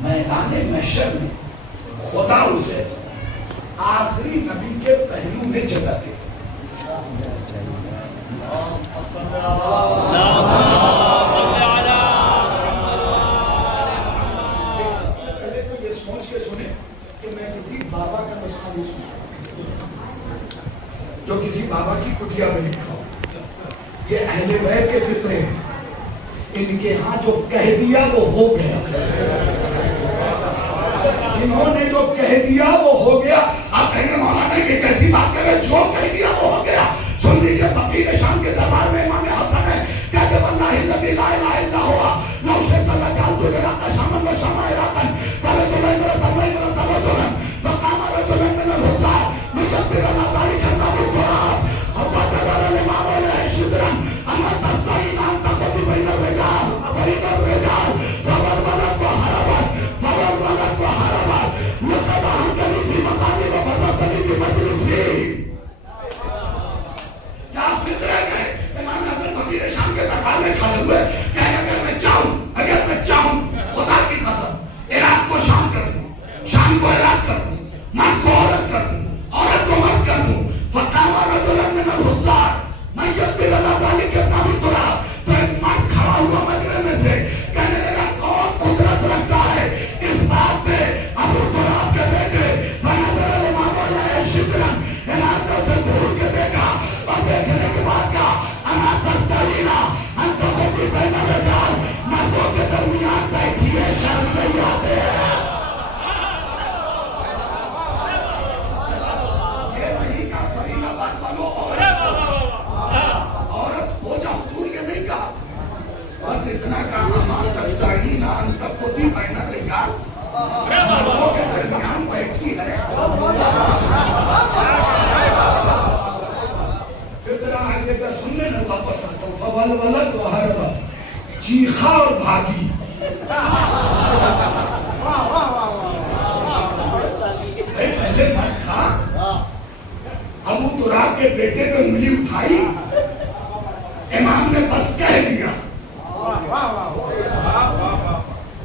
میدان محشر میں خدا اسے آخری نبی کے پہلو میں جگہ دے. پہلے تو یہ سوچ کے سنے کہ میں کسی بابا کا نسخہ نہیں سنا جو کسی بابا کی کٹیا میں لکھا ہو. یہ اہل بیت کے فطرے ہیں. ان کے ہاں جو کہہ دیا وہ ہو گیا. انہوں نے جو کہہ دیا وہ ہو گیا. آپ کہیں گے مولانا یہ کیسی بات کر رہے ہیں؟ جو کہہ دیا وہ ہو گیا. سن لیجیے فقیر شام کے دربار میں امام حسن ہے کہتے واللہ الذی لا الہ الا ہوا لو شئت لجعلت العراق شاما وشاما عراقا فرجلا مرة رجلا فقام رجلا من الرجال ليكبر على ذلك النار التراب وقال الإمام عليه شكرا أما تستطيع أن تقضي بين الرجال فورولت وهربت لقد أهنتني في مقامي وفضلتني في مجلسي. کیا فطرے گئے امام حسن فقیر شام کے دربار میں کھڑے ہوئے کہ اگر میں چاہوں خدا کی قسم عراق کو شام کر دوں, شام کو عراق کر دوں, مرد کو عورت کر دوں, عورت کو مرد کر دوں. فقام رجلا من الحضار من يقبل على ذلك النار التراب. تو ایک مرد کھڑا ہوا مجمع میں سے کہنے لگا کون قدرت رکھتا ہے اس بات پہ ابو تراب کے بیٹے فنظر الامام علیہ شکرا عنایت سے دور کے دیکھا اور دیکھنے کے بعد کہا اما تستطيع ان تقضي بين الرجال. مردوں کے درمیان بیٹھی ہے شرم نہیں آتے ہیں. یہ نہیں کہا فرید آباد والوں عورت ہو جا حضور یہ نہیں کہا. بس اتنا کہا اما تستطيع ان تقضي بين الرجال. مردوں کے درمیان بیٹھی ہے. آگے کا سننے میں واپس آتا ہوں. فولولت وہربت چیخا اور بھاگی. پہلے مرد تھا ابو تراب کے بیٹے پہ انگلی اٹھائی امام نے بس کہہ دیا.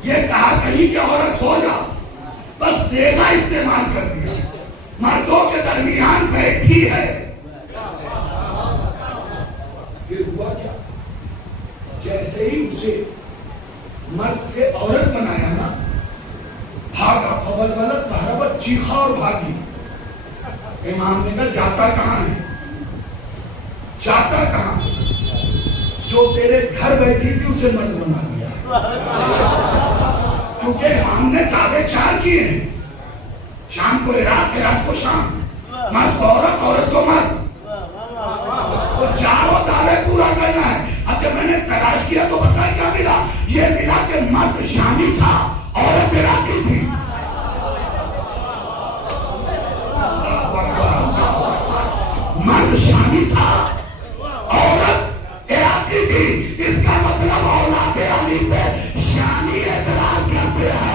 یہ کہا کہیں کہ عورت ہو جا بس صیغہ استعمال کر دیا. مردوں کے درمیان بیٹھی ہے. پھر ہوا کیا؟ جیسے ہی اسے مرد سے عورت بنایا نا بھاگا. فولولت وہربت چیخا اور بھاگی. امام نے کہا جاتا کہاں ہے؟ جاتا کہاں؟ جو تیرے گھر بیٹھی تھی اسے مرد بنا دیا. کیونکہ امام نے دعوے چار کیے ہیں. شام کو عراق, عراق کو شام, مرد کو عورت, عورت کو مرد. وہ چاروں دعوے پورا کرنا ہے. اب جب میں نے تلاش کیا تو بتا کیا ملا؟ یہ ملا کہ مرد شامی تھا, عورت عراقی تھی. مرد شامی تھا, عورت عراقی تھی. اس کا مطلب اولاد علی پہ شامی اعتراض کرتے ہیں.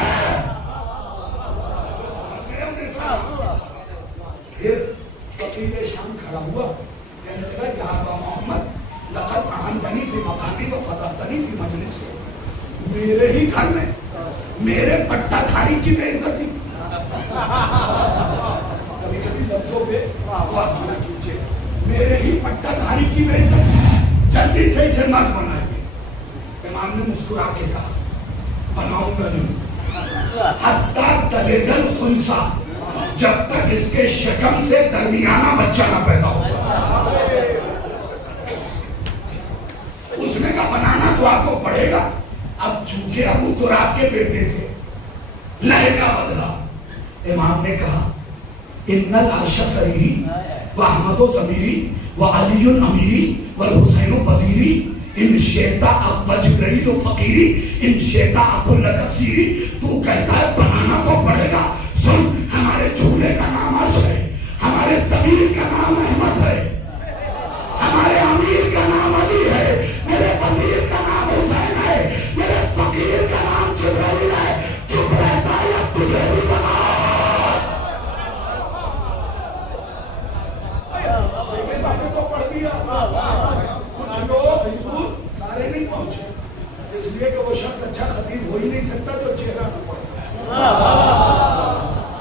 پھر فقیر شام کھڑا ہوا کہنے لگا یا ابا محمد لقد اعنتنی فی مقامی وفضلتنی فی مجلسی. میرے ہی گھر میں میرے پٹا دھاری کی بے عزتی. کبھی کبھی لفظوں پہ غور کیا کیجیے. میرے ہی پٹا دھاری کی بے عزتی. جلدی سے اسے مرد بنائیے. امام نے مسکرا کے کہا بناؤں گا نہیں حتی تلد الخنثی, جب تک اس کے شکم سے درمیانہ بچہ نہ پیدا ہوگا. اس نے کہا بنانا تو آپ کو پڑے گا. اب چونکہ ابو تراب کے بیٹے تھے لہجہ بدلا. امام نے کہا ان العرش سریری واحمد ضمیری وعلی امیری والحسین وزیری ان شیطا ابا جبرائیل فقیری ان شیطا ابو لکثیری. تو کہتا ہے بنانا تو پڑے گا. سن, ہمارے چولہے کا نام عرش ہے, ہمارے ضمیر کا نام احمد ہے, ہمارے امیر کا نام علی ہے, میرے وزیر کا نام حسین ہے, میرے فقیر کا نام جبرائیل ہے. چپ رہتا ہے یا تجھے بھی بنا. تو پڑھ دیا. کچھ لوگ حضور سارے نہیں پہنچے اس لیے کہ وہ شخص اچھا خطیب ہو ہی نہیں سکتا جو چہرہ نہ پڑتا.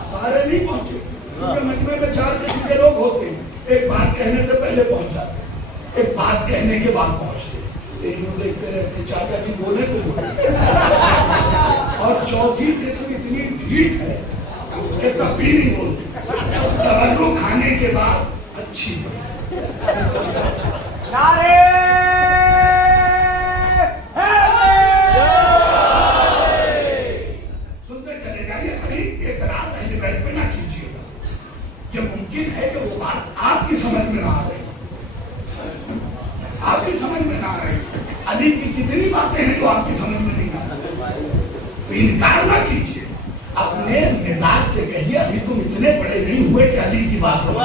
سارے نہیں پہنچے کیونکہ مجمع میں 4 قسم کے لوگ ہوتے ہیں. ایک بات کہنے سے پہلے پہنچ جاتے, ایک بات کہنے کے بعد پہنچتے, ایک یوں دیکھتے رہتے چاچا جی بولے تو بولے, اور چوتھی قسم اتنی ڈھیٹ ہے کہ تب بھی نہیں بولتے. تبرک کھانے کے بعد اچھی نعرے سنتے چلے جائیے. کبھی اعتراض اہل بیت پہ نہ کیجیے گا. یہ ممکن ہے کہ وہ بات آپ کی سمجھ میں نہ آ رہی, آپ کی سمجھ میں نہ آ رہی. علی کی کتنی باتیں ہیں جو آپ کی سمجھ میں نہیں آ رہی, تو انکار نہ کیجیے. اپنے مزاج سے کہیے ابھی تم اتنے بڑے نہیں ہوئے کہ علی کی بات سمجھ.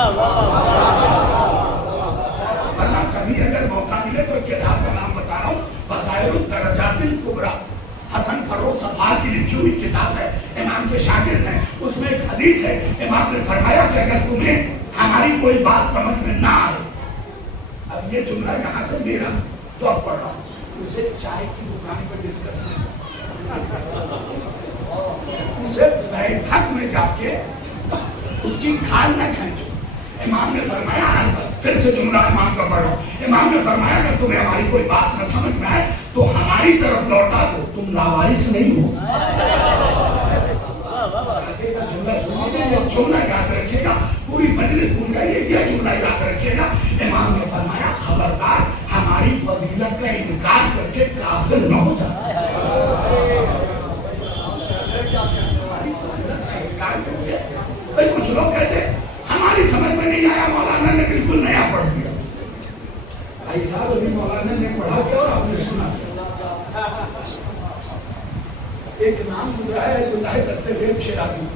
ورنہ کبھی اگر موقع ملے تو ایک کتاب کا نام بتا رہا ہوں, بصائر الدرجات الکبریٰ, حسن فروخ صفار کی لکھی ہوئی کتاب ہے, امام کے شاگرد ہیں. اس میں ایک حدیث ہے, امام نے فرمایا کہ اگر تمہیں ہماری کوئی بات سمجھ میں نہ آئے, اب یہ جملہ یہاں سے میرا جو اب پڑھ رہا ہوں, اسے چائے کی دکان پہ ڈسکس کریں, اسے بیٹھک میں جا کے اس کی کھال نہ کھینچو. امام نے فرمایا, پھر سے جملہ امام کا پڑھو, امام نے فرمایا کہ تمہیں ہماری کوئی بات نہ سمجھ میں آئے تو ہماری طرف لوٹا دو, تم لاوارث نہیں ہو. آگے کا جملہ سنیے گا, یہ جملہ یاد رکھیے گا, پوری مجلس بھول جائیے, یہ جملہ یاد رکھیے گا. امام نے فرمایا خبردار ہماری فضیلت کا انکار کر کے کافر نہ ہو جائے. بھائی کچھ لوگ کہتے ہماری سمجھ میں نہیں آیا, مولانا نے بالکل نیا پڑھ دیا. بھائی صاحب ابھی مولانا نے پڑھا کیا اور آپ نے سنا کیا؟ ایک نام گزرا ہے جو دستے ویب شیرازی,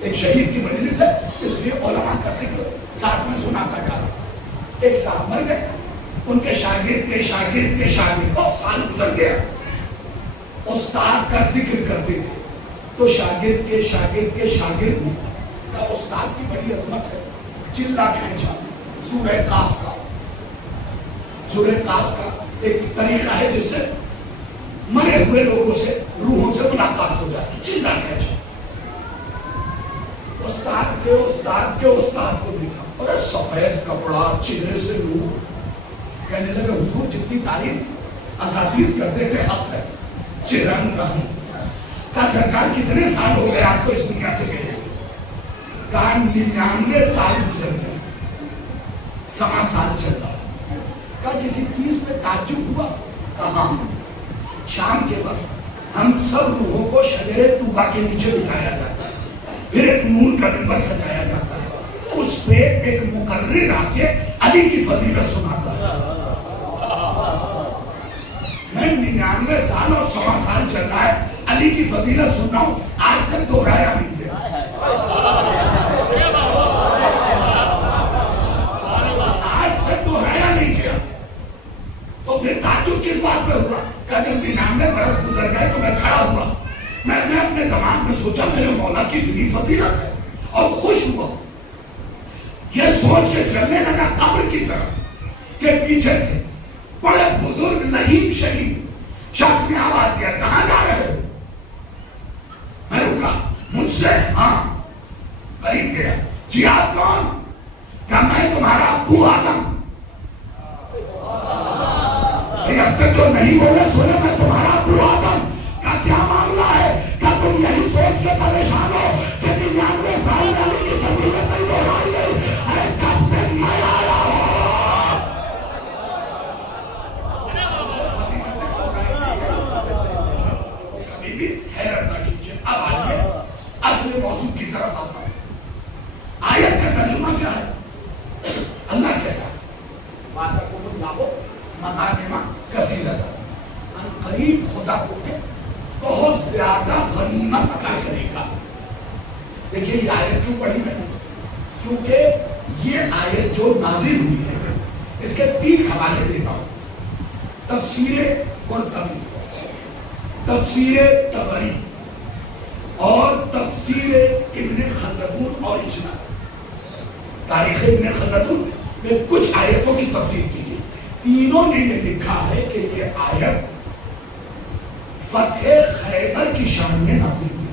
ایک شہید کی مجلس ہے, اس لیے علماء کا ذکر ساتھ میں سناتا جا رہا. ایک صاحب مر گئے, ان کے شاگرد کے شاگرد کے شاگرد, بہت سال گزر گیا, استاد کا ذکر کرتے تھے. تو شاگرد کے شاگرد کے شاگرد نے کہا استاد کی بڑی عظمت ہے, چلا کھینچا سورہ کاف کا. سورہ کاف کا ایک طریقہ ہے جس سے مرے ہوئے لوگوں سے, روحوں سے ملاقات ہو جائے, چلا کھینچا. استاد کے استاد کے استاد کو دیکھا, اور سفید کپڑا, چہرے سے نور. کہنے لگے حضور جتنی تعریف اساتذہ کرتے تھے حق ہے, چہرہ نورانی. کہا سرکار کتنے سال ہو گئے آپ کو اس دنیا سے گئے؟ کہا 99 سال گزر گئے, 100 سال چل رہا. کہا کسی چیز پہ تعجب ہوا؟ کہا شام کے وقت ہم سب روحوں کو شجرے طوبہ کے نیچے بٹھایا جاتا ہے, پھر ایک نور کا منبر سجایا جاتا ہے, اس پہ ایک مقرر آ کے علی کی فضیلت سناتا ہے. میں 99 سال اور 100 سال چل رہا ہے, علی کی فضیلت سن رہا ہوں, آج تک دہرایا نہیں گیا. آج تک دہرایا نہیں گیا. تو پھر تعجب کس بات پہ ہوا؟ کہ جب 99 برس گزر گئے تو میں کھڑا ہوا, میں نے اپنے دماغ میں سوچا میرے مولا کی اتنی فضیلت ہے, اور خوش ہوا. یہ سوچ کے چلنے لگا قبر کی طرف کہ پیچھے سے بڑے بزرگ لہیم شہید شخص نے آواز دیا, کہاں جا رہے ہو؟ میں رکا, مجھ سے ہاں قریب گیا. جی آپ کون؟ کہا میں تمہارا ابو آدم. اب تک جو نہیں بولے سنے, میں تمہارا ابو آدم. کہا کیا معاملہ ہے؟ کیا تم یہی سوچ کے پریشان ہو کہ 99 سال میں علی کی فضیلت نہیں دہرائی گئی؟ ارے جب سے میں آیا ہوں حیرت نہ کیجیے. اب آئیے اصل موضوع کی طرف آتا ہوں. آیت کا ترجمہ کیا ہے؟ اللہ کہتا ہے وَاتَقُوا اللَّهَ مَغَانِمَ كَثِيرَةً, ان قریب خدا تمہیں بہت زیادہ غنیمت عطا کرے گا. دیکھیے یہ آیت کیوں پڑھی میں نے؟ کیونکہ یہ آیت جو نازل ہوئی ہے اس کے 3 حوالے دیتا ہوں. تفسیر قرطبی, تفسیر طبری اور تفسیر ابن خلدون اور اجماع. تاریخ ابن خلدون میں کچھ آیتوں کی تفسیر کی گئی. تینوں نے یہ لکھا ہے کہ یہ آیت فتح خیبر کی شان میں نازل ہوئی.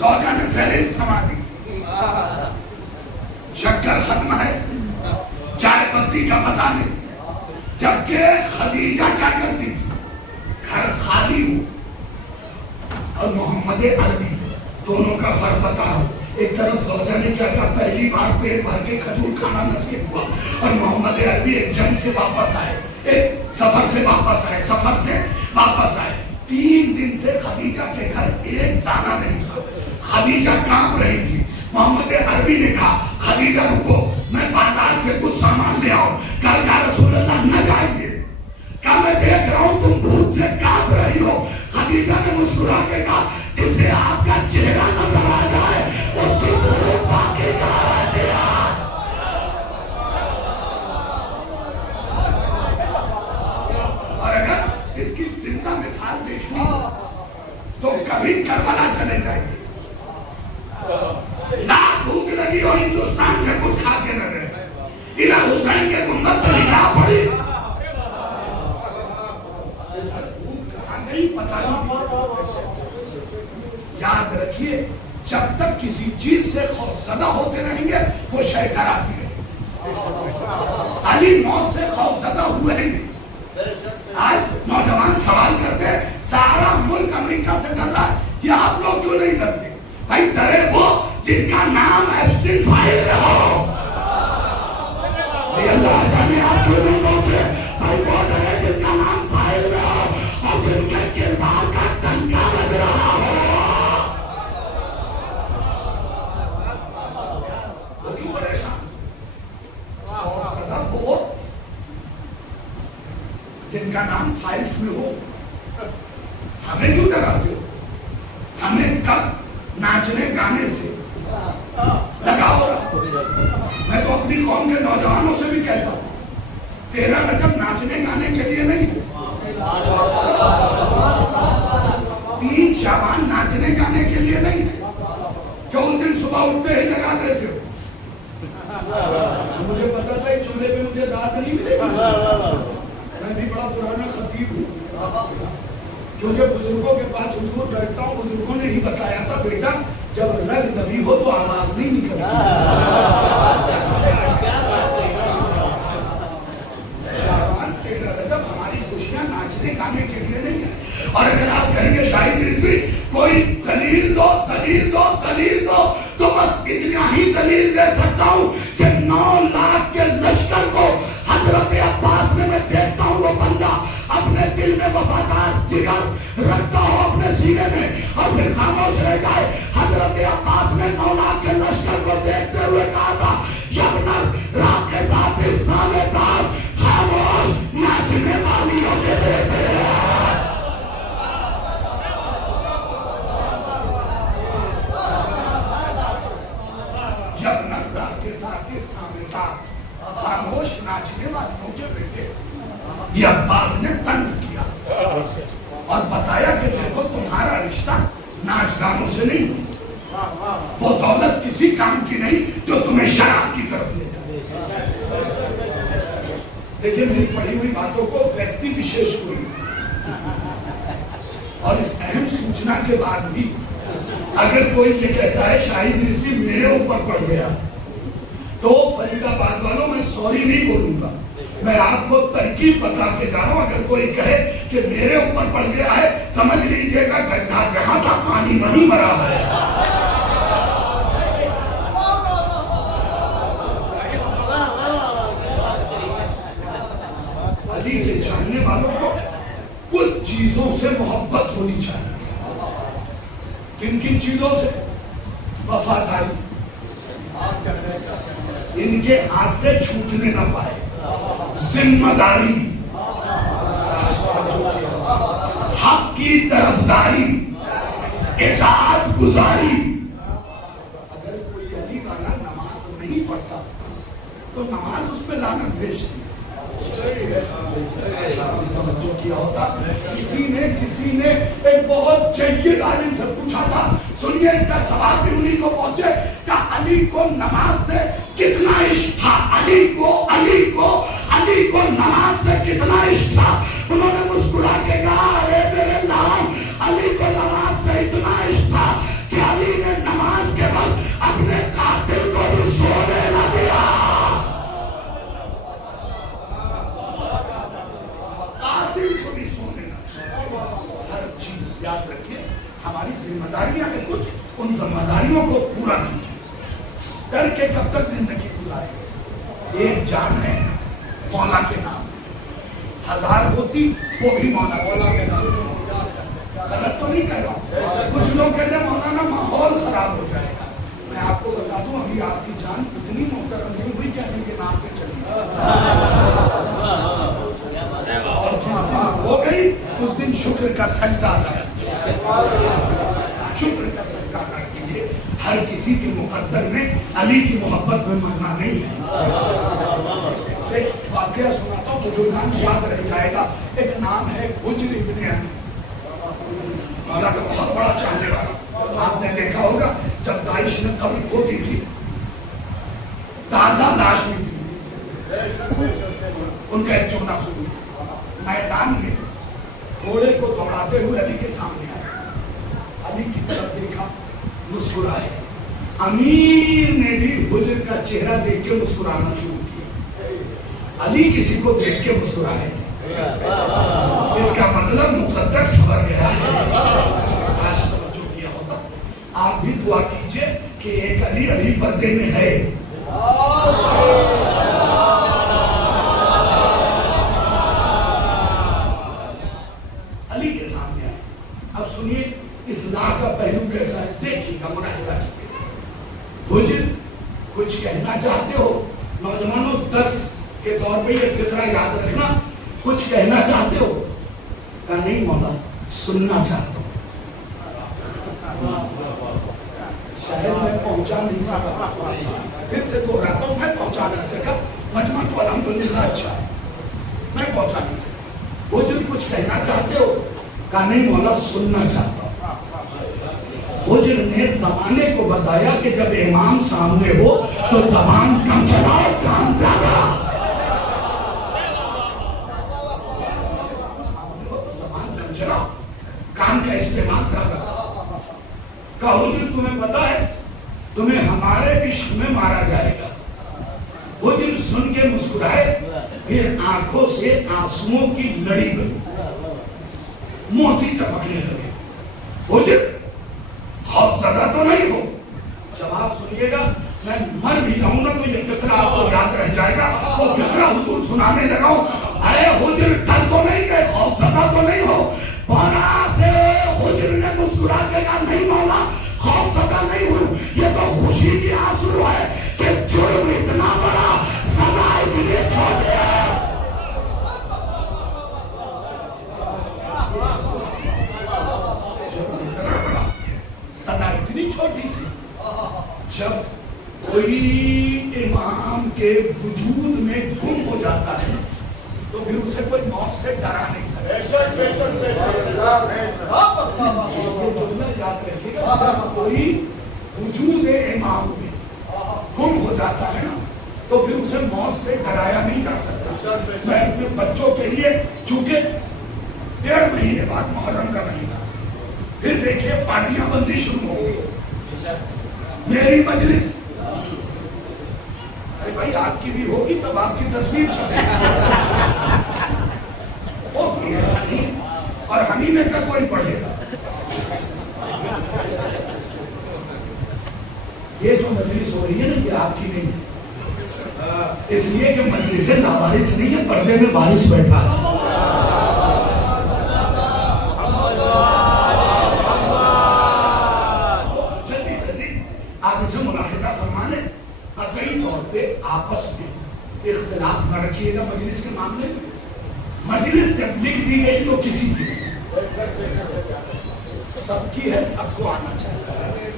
زوجہ نے فہرست تھما دی، شکر ختم ہے، چائے پتی کا پتہ نہیں. جبکہ خدیجہ کیا کرتی تھی؟ گھر خالی ہو اور محمد عربی، دونوں کا فرق بتا رہا ہوں. ایک طرف زوجہ نے کیا کہا، پہلی بار پیٹ بھر کے کھجور کھانا نصیب ہوا، اور محمد عربی ایک جنگ سے واپس آئے، ایک سفر سے واپس آئے. 3 دن سے خدیجہ کے گھر ایک دانہ نہیں تھا. خدیجہ کانپ رہی تھی. محمد عربی نے کہا خدیجہ رکو، میں بازار سے کچھ سامان لے آؤں. کہا یا رسول اللہ نہ جائیے. کہا میں دیکھ رہا ہوں تم بھوک سے کانپ رہی ہو. خدیجہ نے مسکرا کے کہا جسے آپ کا چہرہ نظر آ جائے اس کی بھوک باقی کہاں ہے. اور اگر اس کی زندہ مثال دیکھنی تو کبھی کربلا چلے جائیے. نہ بھوک لگی ہو ہندوستان سے کچھ کھا کے نہ رہے، ادھر حسین کے گنبد پر نگاہ پڑی، بھوک کہاں گئی پتہ نہیں. یاد رکھیے جب تک کسی چیز سے خوفزدہ ہوتے رہیں گے وہ شے ڈراتی رہے گی. علی موت سے خوفزدہ ہوئے ہی نہیں. آج نوجوان سوال کرتے ہیں سارا ملک امریکہ سے ڈر رہا ہے، یہ آپ لوگ کیوں نہیں ڈرتے؟ بھائی ڈرے وہ جن کا نام ایپسٹین فائل میں ہو. اللہ جانے آپ کیوں نہیں پہنچے؟ بھائی وہ ڈرے جن کا نام فائل میں ہو اور جن کے کردار کا ٹنکا لگ رہا ہو. وہی پریشان وہ جن کا نام فائلز میں ہو. ہمیں کیوں ڈراتے ہو؟ ہمیں کب ناچنے گانے سے لگاؤ رہا. میں تو اپنی قوم کے نوجوانوں سے بھی کہتا ہوں 13 رجب ناچنے گانے کے لیے نہیں ہے. 3 شعبان ناچنے گانے کے لیے نہیں ہے. کیوں اس دن صبح اٹھتے ہی لگا دیتے ہو؟ مجھے پتا تھا اس جملے پہ مجھے داد نہیں ملے گی. میں بھی بڑا پرانا خطیب ہوں، کیونکہ بزرگوں کے پاس حضور بیٹھتا ہوں. بزرگوں نے ہی بتایا تھا بیٹا جب رگ دبی ہو تو آواز نہیں نکلتی. شعبان 13 رجب ہماری خوشیاں ناچنے گانے کے لیے نہیں ہے. اور اگر آپ کہیں گے شاہد رضوی کوئی دلیل دو تو بس اتنا ہی دلیل دے سکتا ہوں کہ 9 لاکھ کے لشکر کو حضرت عباس نے، میں دیکھتا ہوں وہ بندہ اپنے دل میں وفادار جگر رکھتا ہو اپنے سینے میں اور پھر خاموش رہ جائے. حضرت عباس نے 9 لاکھ کے لشکر کو دیکھتے ہوئے کہا تھا یبنر رات کے ساتھ اس سامنے دار خاموش ناچنے والیوں کے بیٹے ہیں. یبنر رات کے ساتھ اس سامنے دار خاموش ناچنے والیوں کے بیٹے. یہ عباس نے طنز کیا اور بتایا کہ دیکھو تمہارا رشتہ ناچ گانوں سے نہیں، وہ دولت کسی کام کی نہیں جو تمہیں شراب کی طرف لے جائے. دیکھیں میری پڑھی ہوئی باتوں کو ویکتی وشیش کوئی اور اس اہم سوچنا کے بعد بھی اگر کوئی یہ کہتا ہے شاہد رضوی میرے اوپر پڑ گیا تو فرید آباد والوں میں سوری نہیں بولوں گا. میں آپ کو ترکیب بتا کے جا رہا ہوں. اگر کوئی کہے کہ میرے اوپر پڑ گیا ہے سمجھ لیجئے گا گڈھا جہاں تھا پانی نہیں مرا ہے. علی کے جاننے والوں کو کچھ چیزوں سے محبت ہونی چاہیے. کن چیزوں سے؟ وفاداری، ان کے ہاتھ سے چھوٹنے نہ پائے، ذمہ داری، حق کی طرفداری، اطاعت گزاری. اگر کوئی علی والا نماز نہیں پڑھتا تو نماز اس پہ لعنت بھیجتی. کیا ہوتا کسی نے ایک بہت جید عالم سے پوچھا تھا، سنیے اس کا سوال بھی انہی کو پہنچے کہ علی کو نماز سے کتنا عشق تھا. علی کو نماز سے کتنا عشق تھا. انہوں نے مسکرا کے کہا ارے میرے لال علی کو نماز سے اتنا عشق تھا کہ علی نے یاد رکھیے ہماری ذمہ داریاں ہیں کچھ، ان ذمہ داریوں کو پورا کیجیے. ڈر کے کب تک زندگی گزارے؟ ایک جان ہے مولا کے نام، 1000 ہوتی وہ بھی مولا کے نام. غلط تو نہیں کہہ رہا ہوں. کچھ لوگ کہتے ہیں مولانا ماحول خراب ہو جائے گا. میں آپ کو بتا دوں ابھی آپ کی جان اتنی محترم نہیں ہوئی کہ ابھی کے نام پہ چلی اور جس دن ہو گئی اس دن شکر کا سجدہ ادا کیجیے. شکر کا سجدہ ادا کیجیے. ہر کسی کے مقدر میں علی کی محبت میں مرنا نہیں ہے. ایک واقعہ سناتا ہوں بزرگان یاد رہ جائے گا. ایک نام ہے حجر ابن علی، مولا کا بہت بڑا چاہنے والا. آپ نے دیکھا ہوگا جب داعش نے قبر کھودی تھی تازہ لاش نکلی تھی، ان کا ایک چونا سنی میدان میں گھوڑے کو دوڑاتے ہوئے علی کے سامنے آیا. علی کی طرف دیکھا، مسکرائے. امیر نے بھی حجر کا چہرہ دیکھ کے مسکرانا شروع کیا. علی کسی کو دیکھ کے مسکرائے، اس کا مطلب مقدر سنور گیا ہے. آپ بھی دعا کیجئے کہ ایک علی علی پردے میں ہے. علی کے سامنے آئے. اب سنیے اصلاح کا پہلو کیسا ہے، دیکھیے گا، ملاحظہ کیجیے. حجر کچھ کہنا چاہتے ہو؟ نوجوانوں درس کے طور پہ یہ فقرہ یاد رکھنا. کچھ کہنا چاہتے ہو؟ کہا نہیں مولا سننا چاہتا ہوں. شاید میں پہنچا نہیں سکا، پھر سے دہراتا ہوں، میں پہنچا نہیں سکا. مجمع تو الحمدللہ اچھا ہے، میں پہنچا نہیں سکا. حجر کچھ کہنا چاہتے ہو؟ کہا نہیں مولا سننا چاہتا ہوں. حجر نے زمانے کو بتایا کہ جب امام سامنے ہو تو زبان کم چلاؤ، کان زیادہ. سامنے ہو تو زبان کم چلاؤ، کان کا استعمال زیادہ. کہا حجر تمہیں پتا ہے تمہیں ہمارے عشق میں مارا جائے گا. حجر سن کے مسکرائے، پھر آنکھوں سے آنسوؤں کی لڑی گئی، موتی ٹپکنے لگے. حجر خوف زدہ تو نہیں ہو؟ جواب سنیے گا. میں مر بھی جاؤں نا تو یہ فقرہ آپ کو یاد رہ جائے گا. وہ فقرہ حضور سنانے لگا ہوں. اے حجر ڈر تو نہیں گئے، خوف زدہ تو نہیں ہو؟ پورا سے حجر نے مسکرا کے کہا نہیں مولا خوف زدہ نہیں ہوں، یہ تو خوشی کی آنسو ہے کہ جرم اتنا بڑا، سزا اتنی چھوٹی ہے. سزا اتنی چھوٹی سی. جب کوئی امام کے وجود میں گم ہو جاتا ہے تو پھر اسے کوئی موت سے ڈرا نہیں سکتا. یاد رکھیے گا کوئی وجود امام میں گم ہو جاتا ہے نا تو پھر اسے موت سے ڈرایا نہیں جا سکتا. میں اپنے بچوں کے لیے چونکہ 1.5 مہینے بعد محرم کا مہینہ، پھر دیکھیے پارٹیاں بندی شروع ہو گئی. میری مجلس، ارے بھائی آپ کی بھی ہوگی تب آپ کی تصویر چھپے اور حمیمے کا کوئی پڑھے گا. یہ جو مجلس ہو رہی ہے نا یہ آپ کی نہیں، اس لیے کہ مجلس لاوارث نہیں ہے، پردے میں وارث بیٹھا ہے. جلدی جلدی آپ اسے ملاحظہ فرما لیں. قطعی طور پہ آپس میں اختلاف نہ رکھیے گا مجلس کے معاملے میں. مجلس جب لکھ دی گئی تو کسی کی سب کی ہے، سب کو آنا چاہیے.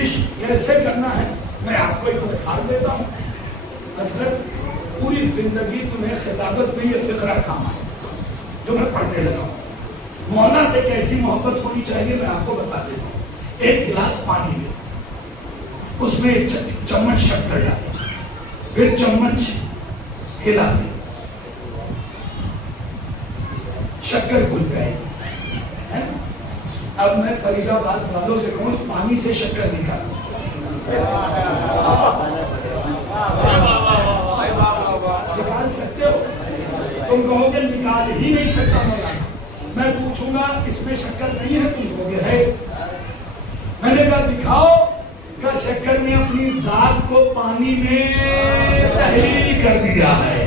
عشق کیسے کرنا ہے میں آپ کو ایک مثال دیتا ہوں. اصغر پوری زندگی تمہیں خطابت میں یہ فقرہ کام آئے جو میں پڑھنے لگا ہوں. مولا سے کیسی محبت ہونی چاہیے میں آپ کو بتا دیتا ہوں. ایک گلاس پانی لے، اس میں ایک چمچ شکر ڈالے، پھر چمچ ہلا دے، شکر گھل جائے. اب میں فرید آباد والوں سے کہوں پانی سے شکر نکالو. نکال سکتے ہو؟ تم کہو گے نکال ہی نہیں سکتا مولانا. میں پوچھوں گا اس میں شکر نہیں ہے تم کہو گے ہے. میں نے کہا دکھاؤ کہ شکر نے اپنی ذات کو پانی میں تحلیل کر دیا ہے,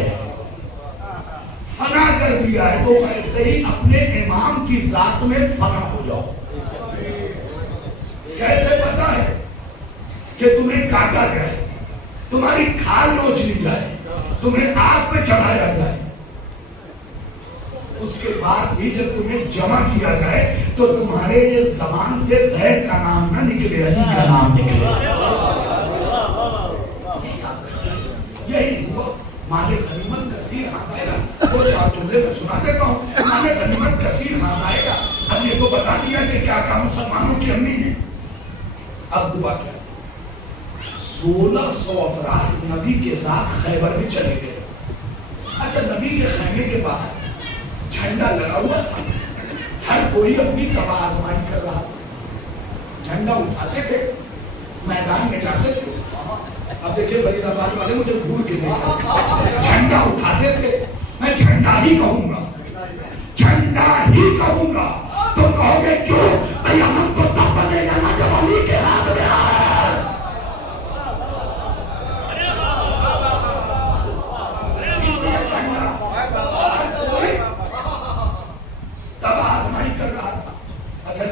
فنا کر دیا ہے. تو ایسے ہی اپنے امام کی ذات میں فنا ہو جاؤ. کیسے پتا ہے کہ تمہیں کاٹا جائے, تمہاری کھال نوچ لی جائے, تمہیں آگ پہ چڑھایا جائے, اس کے بعد بھی جب تمہیں جمع کیا جائے تو تمہارے یہ زبان سے غیر کا نام نہ نکلے, علی کا نام نکلے. یہی ہوا. مال غنیمت کثیر ہاتھ آئے گا. وہ چار جملے میں سنا دیتا ہوں. مال غنیمت کثیر ہاتھ آئے گا. اب یہ تو بتا دیا کہ کیا کہا مسلمانوں کی امی نے. اب ہوا کیا, 1600 افراد نبی کے ساتھ خیبر میں چلے گئے. اچھا, نبی کے خیمے کے باہر جھنڈا لگا ہوا تھا. ہر کوئی اپنی تباہ آزمائی کر رہا تھا. جھنڈا اٹھاتے تھے, میدان میں جاتے تھے. اب دیکھیں فرید آباد والے مجھے گھور کے دیکھا, جھنڈا اٹھاتے تھے. میں جھنڈا ہی کہوں گا, جھنڈا ہی کہوں گا. تو کہو گے کیوں؟ قیامت کو تب بنے گا نا جب علی کے ہاتھ میں آئے.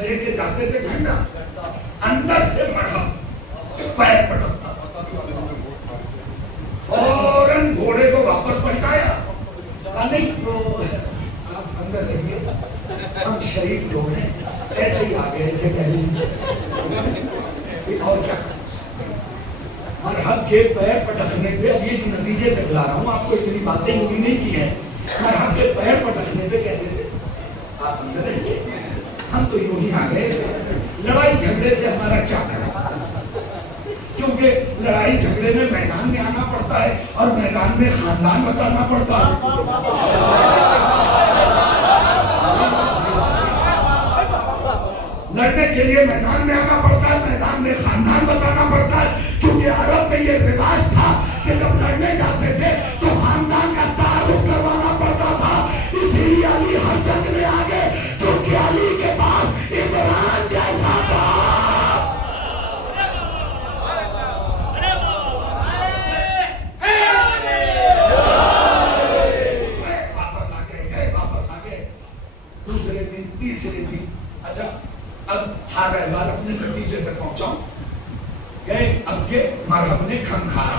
لے کے جاتے تھے جھنڈا, اندر سے مرحب پیر پٹکتا, فوراً گھوڑے کو واپس پلٹایا. نہیں آپ اندر رہیے, ہم شریف لوگ ہیں, ایسے ہی آ گئے تھے پہلے. اور کیا مرحب کے پیر پٹکنے پہ, اب یہ نتیجے تک لا رہا ہوں آپ کو, اتنی باتیں انہوں نے نہیں کی ہیں. مرحب کے پیر پٹکنے پہ کہتے تھے آپ اندر رہیے, ہم تو یوں ہی آ گئے تھے. لڑائی جھگڑے سے ہمارا کیا کرنا, کیونکہ لڑائی جھگڑے میں میدان میں آنا پڑتا ہے اور میدان میں خاندان بتانا پڑتا ہے. لڑنے کے لیے میدان میں آنا پڑتا ہے, میدان میں خاندان بتانا پڑتا ہے. کیونکہ عرب میں یہ رواج تھا کہ جب لڑنے جاتے تھے تو خاندان کا تعارف کروانا پڑتا تھا. اسی لیے علی ہر جنگ میں آگے, کیونکہ علی کے بعد عمران جیسا واپس آ گئے. دوسرے دن, تیسرے دن. اچھا, اب ہر احوال اپنے نتیجے تک پہنچاؤں. گئے, اب کے مرحب نے کھنکھارا.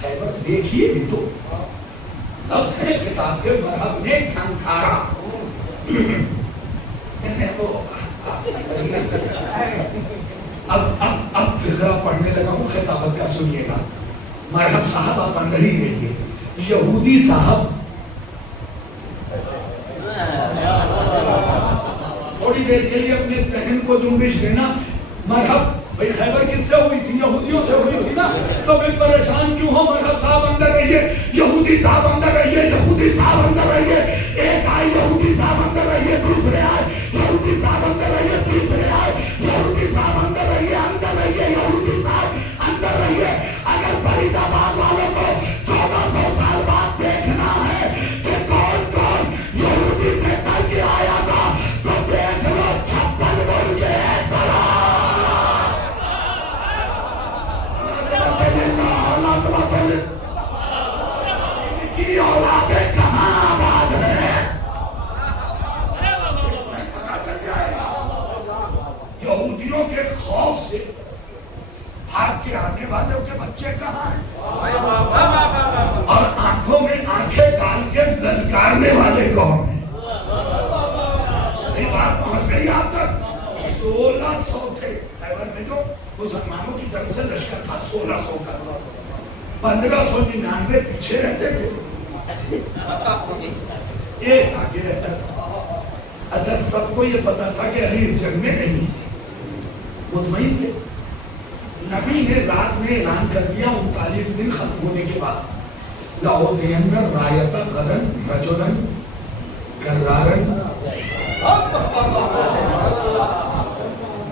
خیبر دیکھیے بھی تو لفظ ہے کتاب کے, مرحب نے کھنکھارا. اب پھر ذرا پڑھنے لگا ہوں, خطابت کا سنیے گا. مرحب صاحب آپ اندر ہی رہیے. یہودی صاحب تھوڑی دیر کے لیے اپنے ذہن کو جنبش دینا. مرحب بھائی خیبر کس سے ہوئی تھی؟ یہودیوں سے ہوئی تھی نا, تو پھر پریشان کیوں ہو؟ مرحب صاحب اندر رہیے, یہودی صاحب اندر رہیے, یہودی صاحب اندر رہیے. ایک آئے یہودی صاحب اندر رہیے, دوسرے آئے یہودی صاحب اندر رہیے, تیسرے آئے یہودی صاحب اندر رہیے, اندر رہیے یہودی صاحب اندر رہیے. اگر فرید آباد والوں کو 1400 سال بعد دیکھنا ہے کہ کون کون یہودی سے ڈر کے آیا تھا, تو دیکھ لو 56 مرغے کی اولادیں کہاں آباد ہے, پتا چل جائے گا. یہودیوں کے خوف سے بھاگ کے آنے والوں کے بچے کہاں ہیں, اور آنکھوں میں آنکھیں ڈال کے للکارنے والے کون ہیں. یہ بات پہنچ گئی آپ تک. 1600 تھے خیبر میں, جو مسلمانوں کی طرف سے لشکر تھا 1600 کا. 1599 پیچھے رہتے تھے, ایک آگے رہتا تھا. اچھا, سب کو یہ پتا تھا کہ علی اس جنگ میں نہیں, مطمئن تھے. نبی نے رات میں اعلان کر دیا 39 دن ختم ہونے کے بعد, لأعطین الرایۃ غدا رجلا کرارا.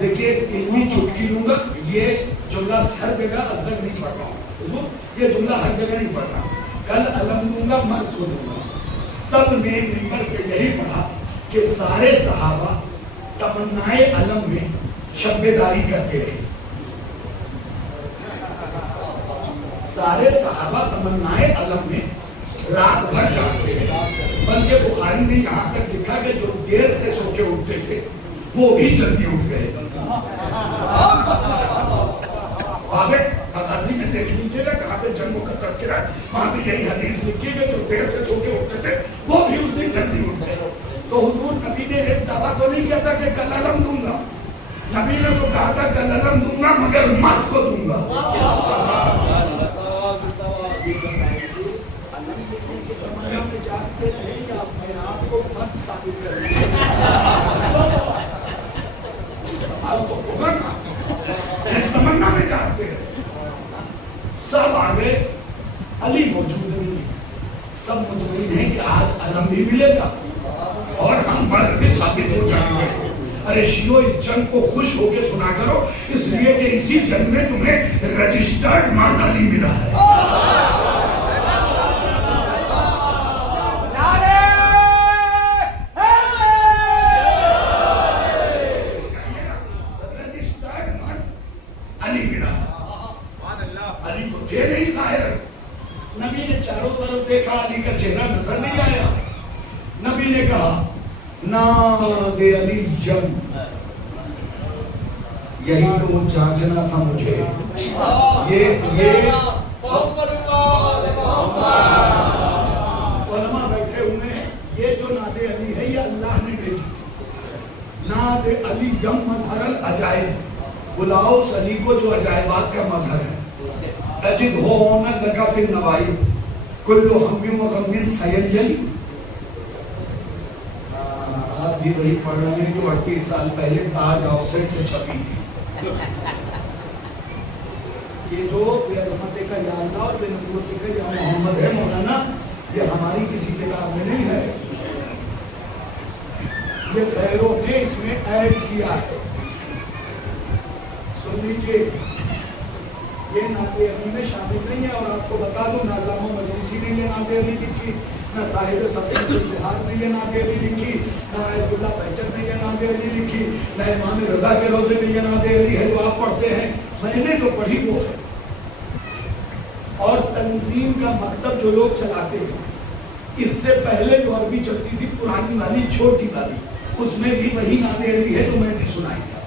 دیکھیے علمی چٹکی لوں گا, یہ جملہ ہر جگہ اصدق نہیں پڑھ رہا ہوں, یہ جملہ ہر جگہ نہیں پڑھ رہا. کل علم دوں گا مرد کو دوں گا. سب نے منبر سے یہی پڑھا کہ سارے صحابہ تمنائے علم میں شب داری کرتے رہے. سارے صحابہ تمنائے علم میں رات بھر جاگتے رہے. بلکہ بخاری نے یہاں تک لکھا کہ جو دیر سے سو کے اٹھتے تھے وہ بھی جلدی اٹھ گئے. مغازی میں دیکھ لیجیے گا کہاں پہ جنگوں کا تذکرہ ہے, وہاں پہ یہی حدیث لکھی ہے جو دیر سے سو کے اٹھتے تھے وہ بھی اس دن جلدی اٹھ گئے. تو حضور نبی نے ایک دعویٰ تو نہیں کیا تھا کہ کل علم دوں گا. نبی نے تو کہا تھا کل علم دوں گا مگر مرد کو دوں گا. آپ کو مرد ثابت کریں سوال تو ہوگا نا. اس تمنا میں جاتے ہیں سب آگے, علی موجود نہیں ہے, سب مطمئن ہیں کہ آج علم بھی ملے گا اور ہم مرد بھی ثابت ہو جائیں گے. ارے شیعو اس جنگ کو خوش ہو کے سنا کرو, اس لیے کہ اسی جنگ میں تمہیں رجسٹرڈ مرد علی ملا ہے. نبی نے چاروں طرف دیکھا, علی کا چہرہ نظر نہیں آیا. نبی نے کہا ناد علی یم, یہی تو جانچنا تھا مجھے. علماء بیٹھے ہوئے ہیں, یہ جو ناد علی ہے یہ اللہ نے بھیجی تھی. ناد علی یم مظہر العجائب, بلاؤ اس علی کو جو عجائبات کا مظہر ہے. تجد ہو ہونا لگا فی النوائی کلو ہمی و غمین سینجلی. آپ بھی وہی پڑھ رہے ہیں جو 38 سال پہلے تاج آف سیٹ سے چھپی تھی. یہ جو بے عظمت کا یا اللہ اور بے نبوت کا یا محمد ہے مولانا, یہ ہماری کسی کتاب میں نہیں ہے, یہ غیروں نے اس میں ایڈ کیا ہے. سن لیجیے, یہ نعت علی میں شامل نہیں ہے. اور آپ کو بتا دوں نہ علامہ مجلسی نے یہ نعت علی لکھی, نہ صاحب صفحۃ البحار نے یہ نعت علی لکھی, نہ آیت اللہ بہجت نے یہ نعت علی لکھی, نہ امام رضا کے روضے میں یہ نعت علی ہے جو آپ پڑھتے ہیں. میں نے جو پڑھی وہ ہے. اور تنظیم کا مکتب جو لوگ چلاتے ہیں, اس سے پہلے جو عربی چلتی تھی پرانی والی چھوٹی والی, اس میں بھی وہی نعت علی ہے جو میں نے سنائی تھا.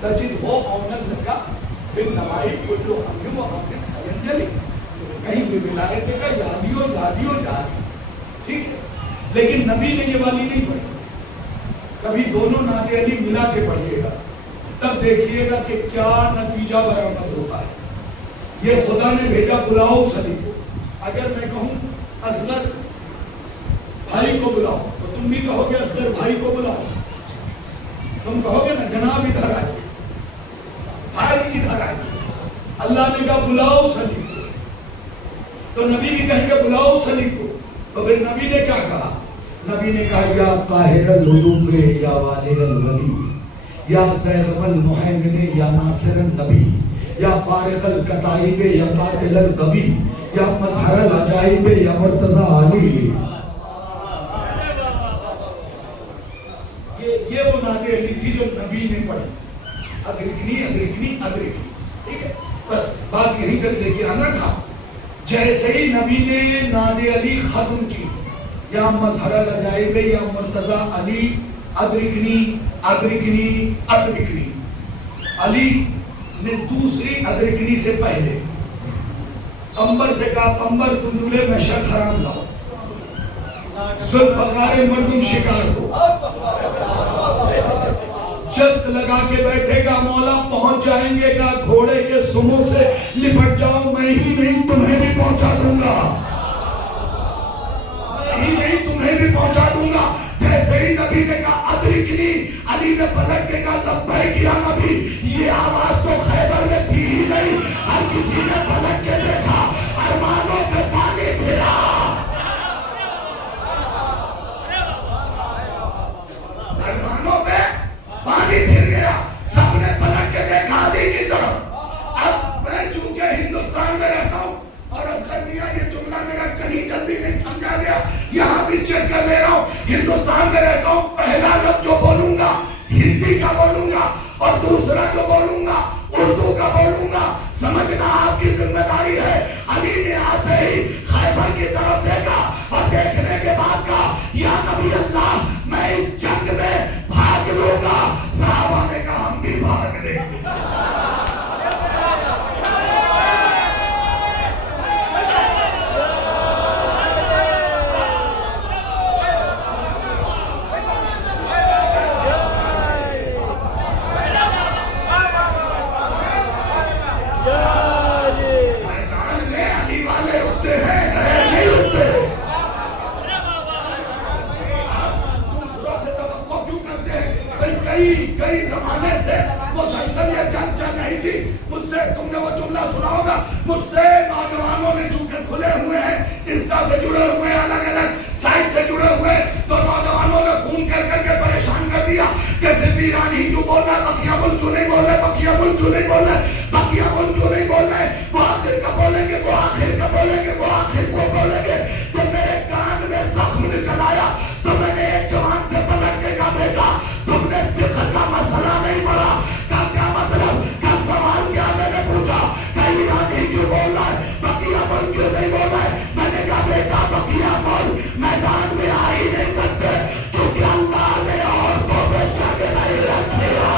تجد ہو اونت لگا پھر نوائی کلو ہمیوں و غمین سینجلی. کہیں بھی ولایت کا یادیو یادیو یادی, ٹھیک ہے. لیکن نبی نے یہ والی نہیں پڑھی. کبھی دونوں نعت علی ملا کے پڑھیے گا, تب دیکھیے گا کہ کیا نتیجہ برآمد ہوتا ہے. یہ خدا نے بھیجا, بلاؤ اس علی کو. اگر میں کہوں اصغر بھائی کو بلاؤ تو تم بھی کہو گے اصغر بھائی کو بلاؤ. تم کہو گے نا جناب ادھر آئے, بھائی ادھر آئے. اللہ نے کہا بلاؤ اس علی کو, تو نبی بھی کہیں گے بلاؤ اس علی کو. تو پھر نبی نے کیا کہا؟ نبی نے کہا یا قاہر العلوم یا والد الولی, یا زیغم المحیمن یا ناصر النبی, یا فارق القطائب یا قاتل القوی, یا مظہر العجائب یا مرتضی علی. یہ وہ نعت علی تھی جو نبی نے پڑھی. ادرکنی ادرکنی ادرکنی, ٹھیک ہے. بس بات یہیں تک لے کے آنا تھا. جیسے ہی نبی نے نعت علی ختم کی, یا مظہر العجائب یا مرتضی علی, ادرکنی ادرکنی ادرکنی. علی نے دوسری ادرکنی سے پہلے قمبر سے کہا قمبر تندولے میں شر خرام لاؤ, ذوالفقار مردم شکار کو. جست لگا کے بیٹھے گا مولا, پہنچ جائیں گے گا گھوڑے کے سموں سے لپٹ جاؤ, میں ہی نہیں تمہیں بھی پہنچا دوں گا, میں ہی نہیں تمہیں بھی پہنچا دوں گا. جیسے ہی نبی نے کہا ادرکنی, علی نے پلٹ کے کہا لبیک یا نبی. یہ آواز تو خیبر میں تھی ہی نہیں, ہر کسی نے پلٹ کے دیکھا, ارمانوں پہ پانی پھرا. ارمانوں پہ پانی پھر گیا, سب نے پلٹ کے دیکھا علی کی طرف. اب میں چونکہ ہندوستان میں رہتا ہوں اور اصغر میاں یہ جملہ بھی چیک کر لے رہا ہوں، ہندوستان میں رہتا ہوں، پہلا لفظ جو بولوں گا ہندی کا بولوں گا اور دوسرا جو بولوں گا اردو کا بولوں گا. سمجھنا آپ کی ذمہ داری ہے. علی نے آتے ہی خیبر کی طرف دیکھا اور دیکھنے کے بعد کہا یا نبی اللہ میں اس جنگ میں بھاگ لوں گا. صحابہ نے کہا ہم بھی بھاگ لیں گے. کئی زمانے سے مسلسل یہ جنگ چل رہی تھی. مجھ سے تم نے وہ جملہ سنا ہوگا، مجھ سے نوجوانوں نے چونکہ کھلے ہوئے ہیں، انسٹا سے جڑے ہوئے ہیں، الگ الگ سائٹ سے جڑے ہوئے، تو نوجوانوں نے فون کر کر کے پریشان کر دیا کہ صرف ایران ہی کیوں بول رہا ہے، بقیہ ملک کیوں نہیں بول رہے، بقیہ ملک کیوں نہیں بول رہے، بقیہ ملک کیوں نہیں بول رہے. وہ آخر کا بولیں گے، وہ آخر کا بولیں گے، وہ آخر کو بولیں گے. تو میرے کان میں زخم نکل آیا. تو میں نے ایک جوان سے پلٹ کے کہا بیٹا تم نے فقہ کا مسئلہ نہیں پڑھا. کہا کیا مطلب؟ کل سوال کیا میں نے پوچھا کہ ایرانی کیوں بول رہا ہے، بقیہ ملک کیوں نہیں بول رہا ہے. میں نے کہا بیٹا بقیہ ملک میدان میں آ ہی نہیں سکتے کیونکہ اللہ نے عورتوں پہ جنگ نہیں رکھی ہے.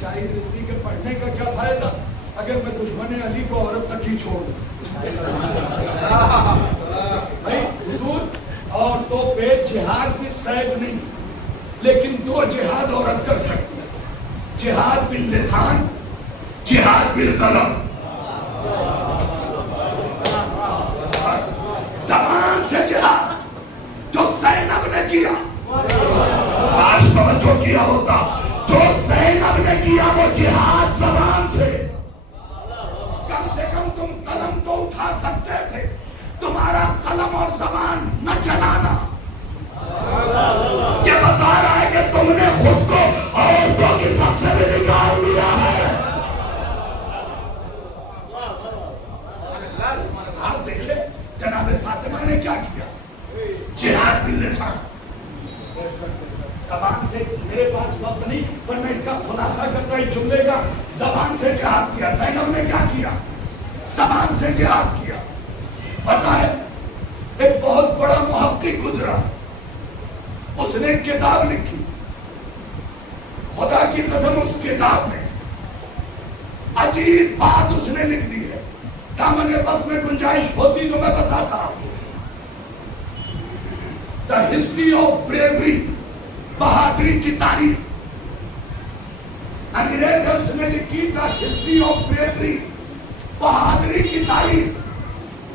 شاہد رضوی کے پڑھنے کا کیا فائدہ اگر میں دشمن علی کو عورت تک ہی چھوڑ دوں. بھائی حضور عورتوں پہ جہاد بھی سیف نہیں، لیکن دو جہاد عورت کر سکتی ہے، جہاد باللسان، جہاد بالقلم. زبان سے جہاد جو زینب نے کیا، آج توجہ کیا ہوتا، جو زینب نے کیا وہ جہاد زبان سے. کم سے کم تم قلم تو اٹھا سکتے تھے، تمہارا قلم اور زبان نہ چلانا. یہ بتا رہا ہے کہ تم نے خود کو عورتوں کی صف سے بھی نکال لیا ہے. آپ دیکھیں جناب فاطمہ نے کیا کیا، جہاد باللسان. زبان سے، میرے پاس وقت نہیں ورنہ اس کا خلاصہ کرتا ہے جملے کا. زبان سے جہاد کیا. زینب نے کیا کیا؟ زبان سے جہاد کیا. پتا ہے ایک بہت بڑا محقق گزرا، اس نے ایک کتاب لکھی، خدا کی قسم اس کتاب میں عجیب بات اس نے لکھ دی ہے. دامن وقت میں گنجائش ہوتی تو میں بتاتا ہوں. The history of bravery، بہادری کی تاریخ. انگریز ہے اس نے لکھی دا ہسٹری آف بریوری، بہادری کی تاریخ.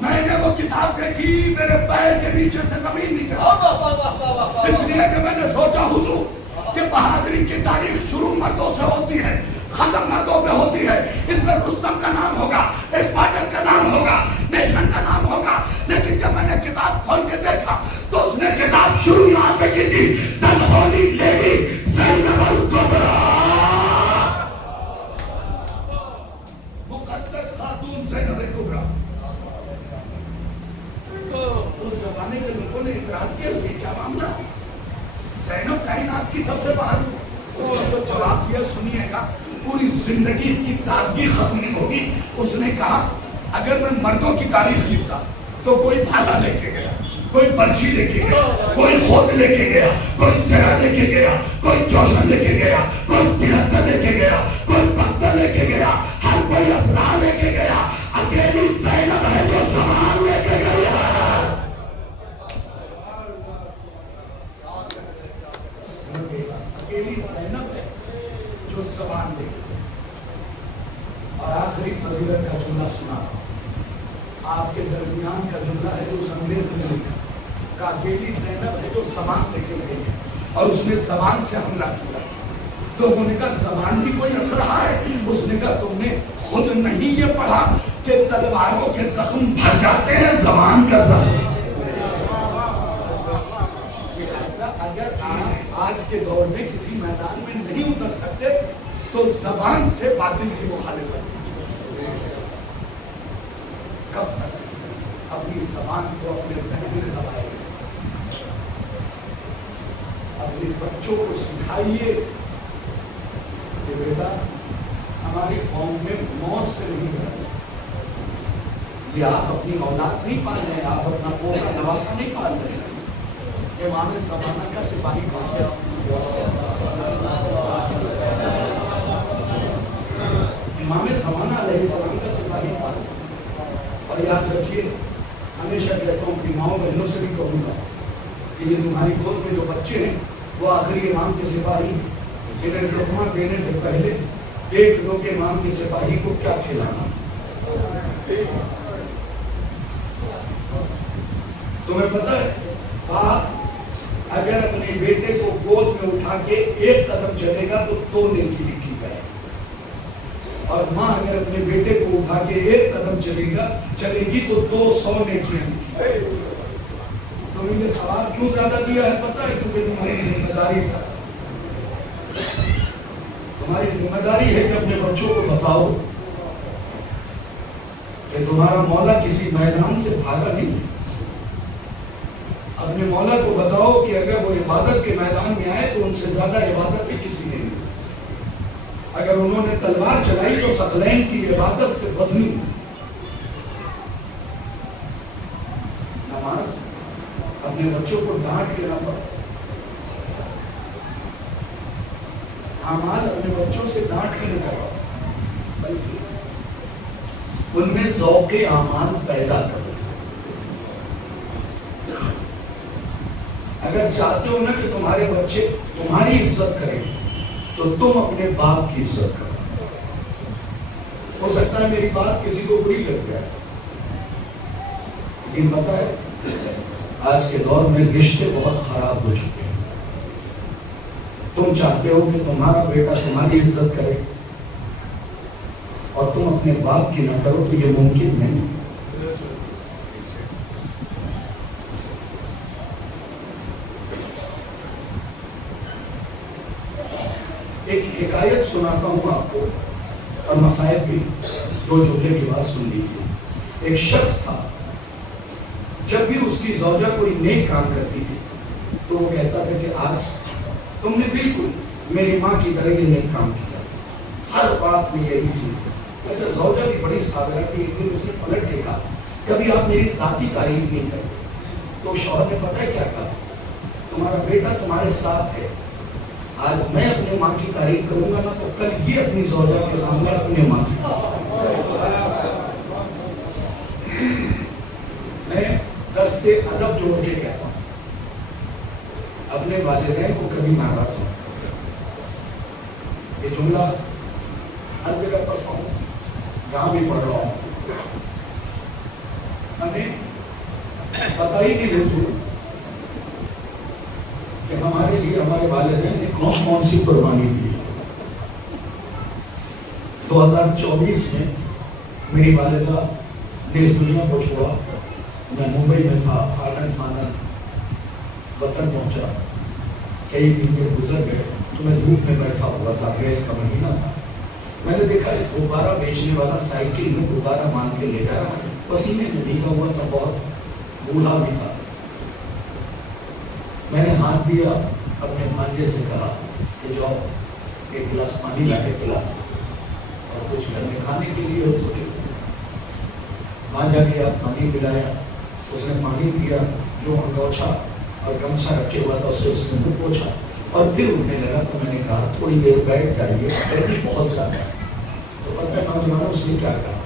میں نے وہ کتاب دیکھی میرے پیر کے نیچے سے زمین نکل، اس لیے کہ میں نے سوچا حضور کہ بہادری کی تاریخ شروع مردوں سے ہوتی ہے، ختم مردوں پہ ہوتی ہے. اس میں رستم کا نام ہوگا، اسپارٹن کا نام ہوگا، نیشن کا نام ہوگا. لیکن جب میں نے کتاب کھول کے دیکھا تو اس نے کتاب شروع یہاں سے کی تھی، the holy lady زینب الکبریٰ، مقدس خاتون زینب کبریٰ. اس زمانے کے لوگوں نے اعتراض کیا کہ کیا معاملہ، زینب کائنات کی سب سے باہر. اس نے جو جواب دیا سنیے گا، پوری زندگی اس کی تازگی ختم نہیں ہوگی. اس نے کہا اگر میں مردوں کی تاریخ لکھتا تو کوئی بھالا لے کے گیا، کوئی پرچی لے کے گیا، کوئی خود لے کے گیا، کوئی زرہ لے کے گیا، کوئی جوشن لے کے گیا، کوئی تلکہ لے کے گیا، کوئی پتھر لے کے گیا، ہر کوئی اسلحہ لے کے گیا. اکیلی زینب ہے جو زبان لے کے گیا. اکیلی زینب ہے جو زبان لے کے گیا. اور آخری فضیلت کا جملہ سنا، آپ کے درمیان کا جملہ ہے جو اس انگریز نے لکھا، کہ اکیلی زینب ہے جو زبان لے کے گئی اور اس نے زبان سے حملہ کیا. لوگوں نے کہا زبان بھی کوئی اسلحہ ہے؟ اس نے کہا تم نے خود نہیں یہ پڑھا کہ تلواروں کے زخم بھر جاتے ہیں زبان کا زخم. اگر آپ آج کے دور میں کسی میدان میں نہیں اتر سکتے تو زبان سے باطل کی مخالفت کیجیے. کب تک اپنی زبان کو اپنے ذہن میں دبائے؟ اپنے بچوں کو سکھائیے کہ بیٹا ہماری قوم میں موت سے نہیں ڈرنا. یہ آپ اپنی اولاد نہیں پال رہے ہیں, آپ اپنا پوتا نواسا نہیں پال رہے ہیں. امام زمانہ کا سپاہی کون ہے؟ امام زمانہ علیہ السلام کا سپاہی کون ہے؟ اور یاد رکھیے, ہمیشہ کہتا ہوں کہ ماؤں بہنوں سے بھی کہوں گا کہ یہ تمہاری گود میں جو بچے ہیں وہ آخری امام کے سپاہی. انہیں لقمہ دینے سے پہلے دیکھ لو کہ امام کے سپاہی کو کیا کھلانا. تمہیں پتہ ہے, آپ اگر اپنے بیٹے کو گود میں اٹھا کے ایک قدم چلے گا تو 2 نیکی لکھی جائے, اور ماں اگر اپنے بیٹے کو اٹھا کے ایک قدم چلے گی تو 200 نیکیاں لکھی. تمہیں یہ ثواب کیوں زیادہ دیا ہے پتہ ہے؟ کیونکہ تمہاری ذمہ داری زیادہ. تمہاری ذمہ داری ہے کہ اپنے بچوں کو بتاؤ کہ تمہارا مولا کسی میدان سے بھاگا نہیں. اپنے مولا کو بتاؤ کہ اگر وہ عبادت کے میدان میں آئے تو ان سے زیادہ عبادت بھی کسی نے نہیں. اگر انہوں نے تلوار چلائی تو ثقلین کی عبادت سے وزنی. نماز اپنے بچوں کو ڈانٹ کے نہ پڑھو, اعمال اپنے بچوں سے ڈانٹ کے نہ کرو, بلکہ ان میں ذوق اعمال پیدا کرو. اگر چاہتے ہو نا کہ تمہارے بچے تمہاری عزت کریں تو تم اپنے باپ کی عزت کرو. ہو سکتا ہے میری بات کسی کو بری لگ جائے, لیکن پتہ ہے آج کے دور میں رشتے بہت خراب ہو چکے ہیں. تم چاہتے ہو کہ تمہارا بیٹا تمہاری عزت کرے اور تم اپنے باپ کی نہ کرو, تو یہ ممکن نہیں. ایک حکایت سناتا ہوں آپ کو, اور مصائب بھی 2 جملے کی بات سن لیجیے. ایک شخص تھا, جب بھی اس کی زوجہ کوئی نیک کام کرتی تھی تو وہ کہتا تھا کہ آج تم نے بالکل میری ماں کی طرح یہ نیک کام کیا. ہر بات میں یہی چیز. اچھا, زوجہ بھی بڑی صابرہ تھی. ایک دن اس نے پلٹ کے کہا کبھی آپ میری ذاتی تعریف نہیں کرتے. تو شوہر نے پتہ ہے کیا کہا, تمہارا بیٹا تمہارے ساتھ ہے, آج میں اپنے ماں کی تعریف کروں گا نا تو کل یہ اپنی زوجہ کے سامنے اپنے ماں کی. میں دستے ادب جوڑ کے کہتا ہوں, اپنے والدین کو کبھی ناراض ہوں. یہ جملہ ہر جگہ پڑھتا ہوں, جہاں بھی پڑھ رہا ہوں. ہمیں پتہ ہی نہیں حضور کہ ہمارے لیے ہمارے والدین نے کون سی قربانی دی. 2024 میں میری والدہ نے اس دنیا کو چھوڑا. میں ممبئی میں تھا, فانن وطن پہنچا, کئی دن میں گزر گئے تو میں دھوپ میں بیٹھا ہوا تھا. اپریل کا مہینہ تھا. میں نے دیکھا ایک غبارہ بیچنے والا سائیکل میں غبارہ مان کے لے جا رہا ہے. پسینے میں بھیگا ہوا تھا, بہت بوڑھا بھی تھا. میں نے ہاتھ دیا, اپنے بھانجے سے کہا کہ جو ایک گلاس پانی لا کے پلا اور کچھ گھر میں کھانے کے لیے ہو تو دے. بھانجا گیا, پانی پلایا, اس نے پانی دیا, جو انگوچھا اور گمچھا رکھے ہوا تھا اس سے اس نے منہ پوچھا اور پھر اٹھنے لگا. تو میں نے کہا تھوڑی دیر بیٹھ جائیے, گرمی بہت زیادہ ہے. تو پتہ ہے نوجوانوں اس نے کیا کہا,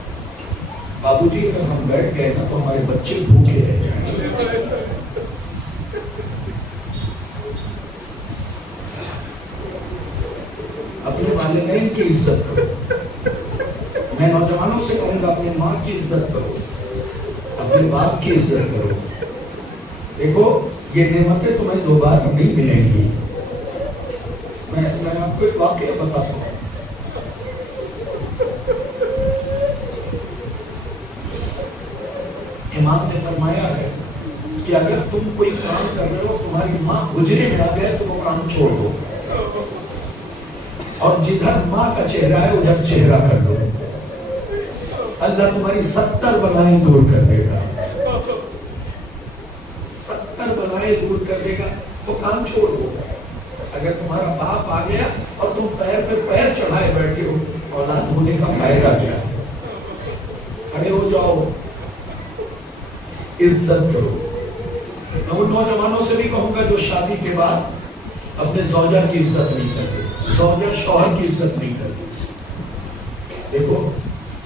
بابو جی اگر ہم بیٹھ گئے نا تو ہمارے بچے بھوکے رہ جائیں گے. اپنے والدین کی عزت کرو. میں نوجوانوں سے کہوں گا اپنی ماں کی عزت کرو, اپنے باپ کی عزت کرو. دیکھو یہ نعمتیں تمہیں دوبارہ نہیں ملیں گی. میں آپ کو ایک واقعہ بتاتا ہوں. امام نے فرمایا ہے کہ اگر تم کوئی کام کر رہے ہو تمہاری ماں حجرے میں آ گئے تو وہ کام چھوڑ دو اور جدھر ماں کا چہرہ ہے ادھر چہرہ کر دو. اللہ تمہاری 70 بلائیں دور کر دے گا. 70 بلائیں دور کر دے گا. وہ کام چھوڑ دو. اگر تمہارا باپ آ گیا اور تم پیر پہ پیر چڑھائے بیٹھے ہو اولاد ہونے کا فائدہ کیا؟ کھڑے ہو جاؤ, عزت کرو. میں ان نوجوانوں سے بھی کہوں گا جو شادی کے بعد اپنے زوجہ کی عزت نہیں کرتے, زوجہ شوہر کی عزت نہیں کرتی. دیکھو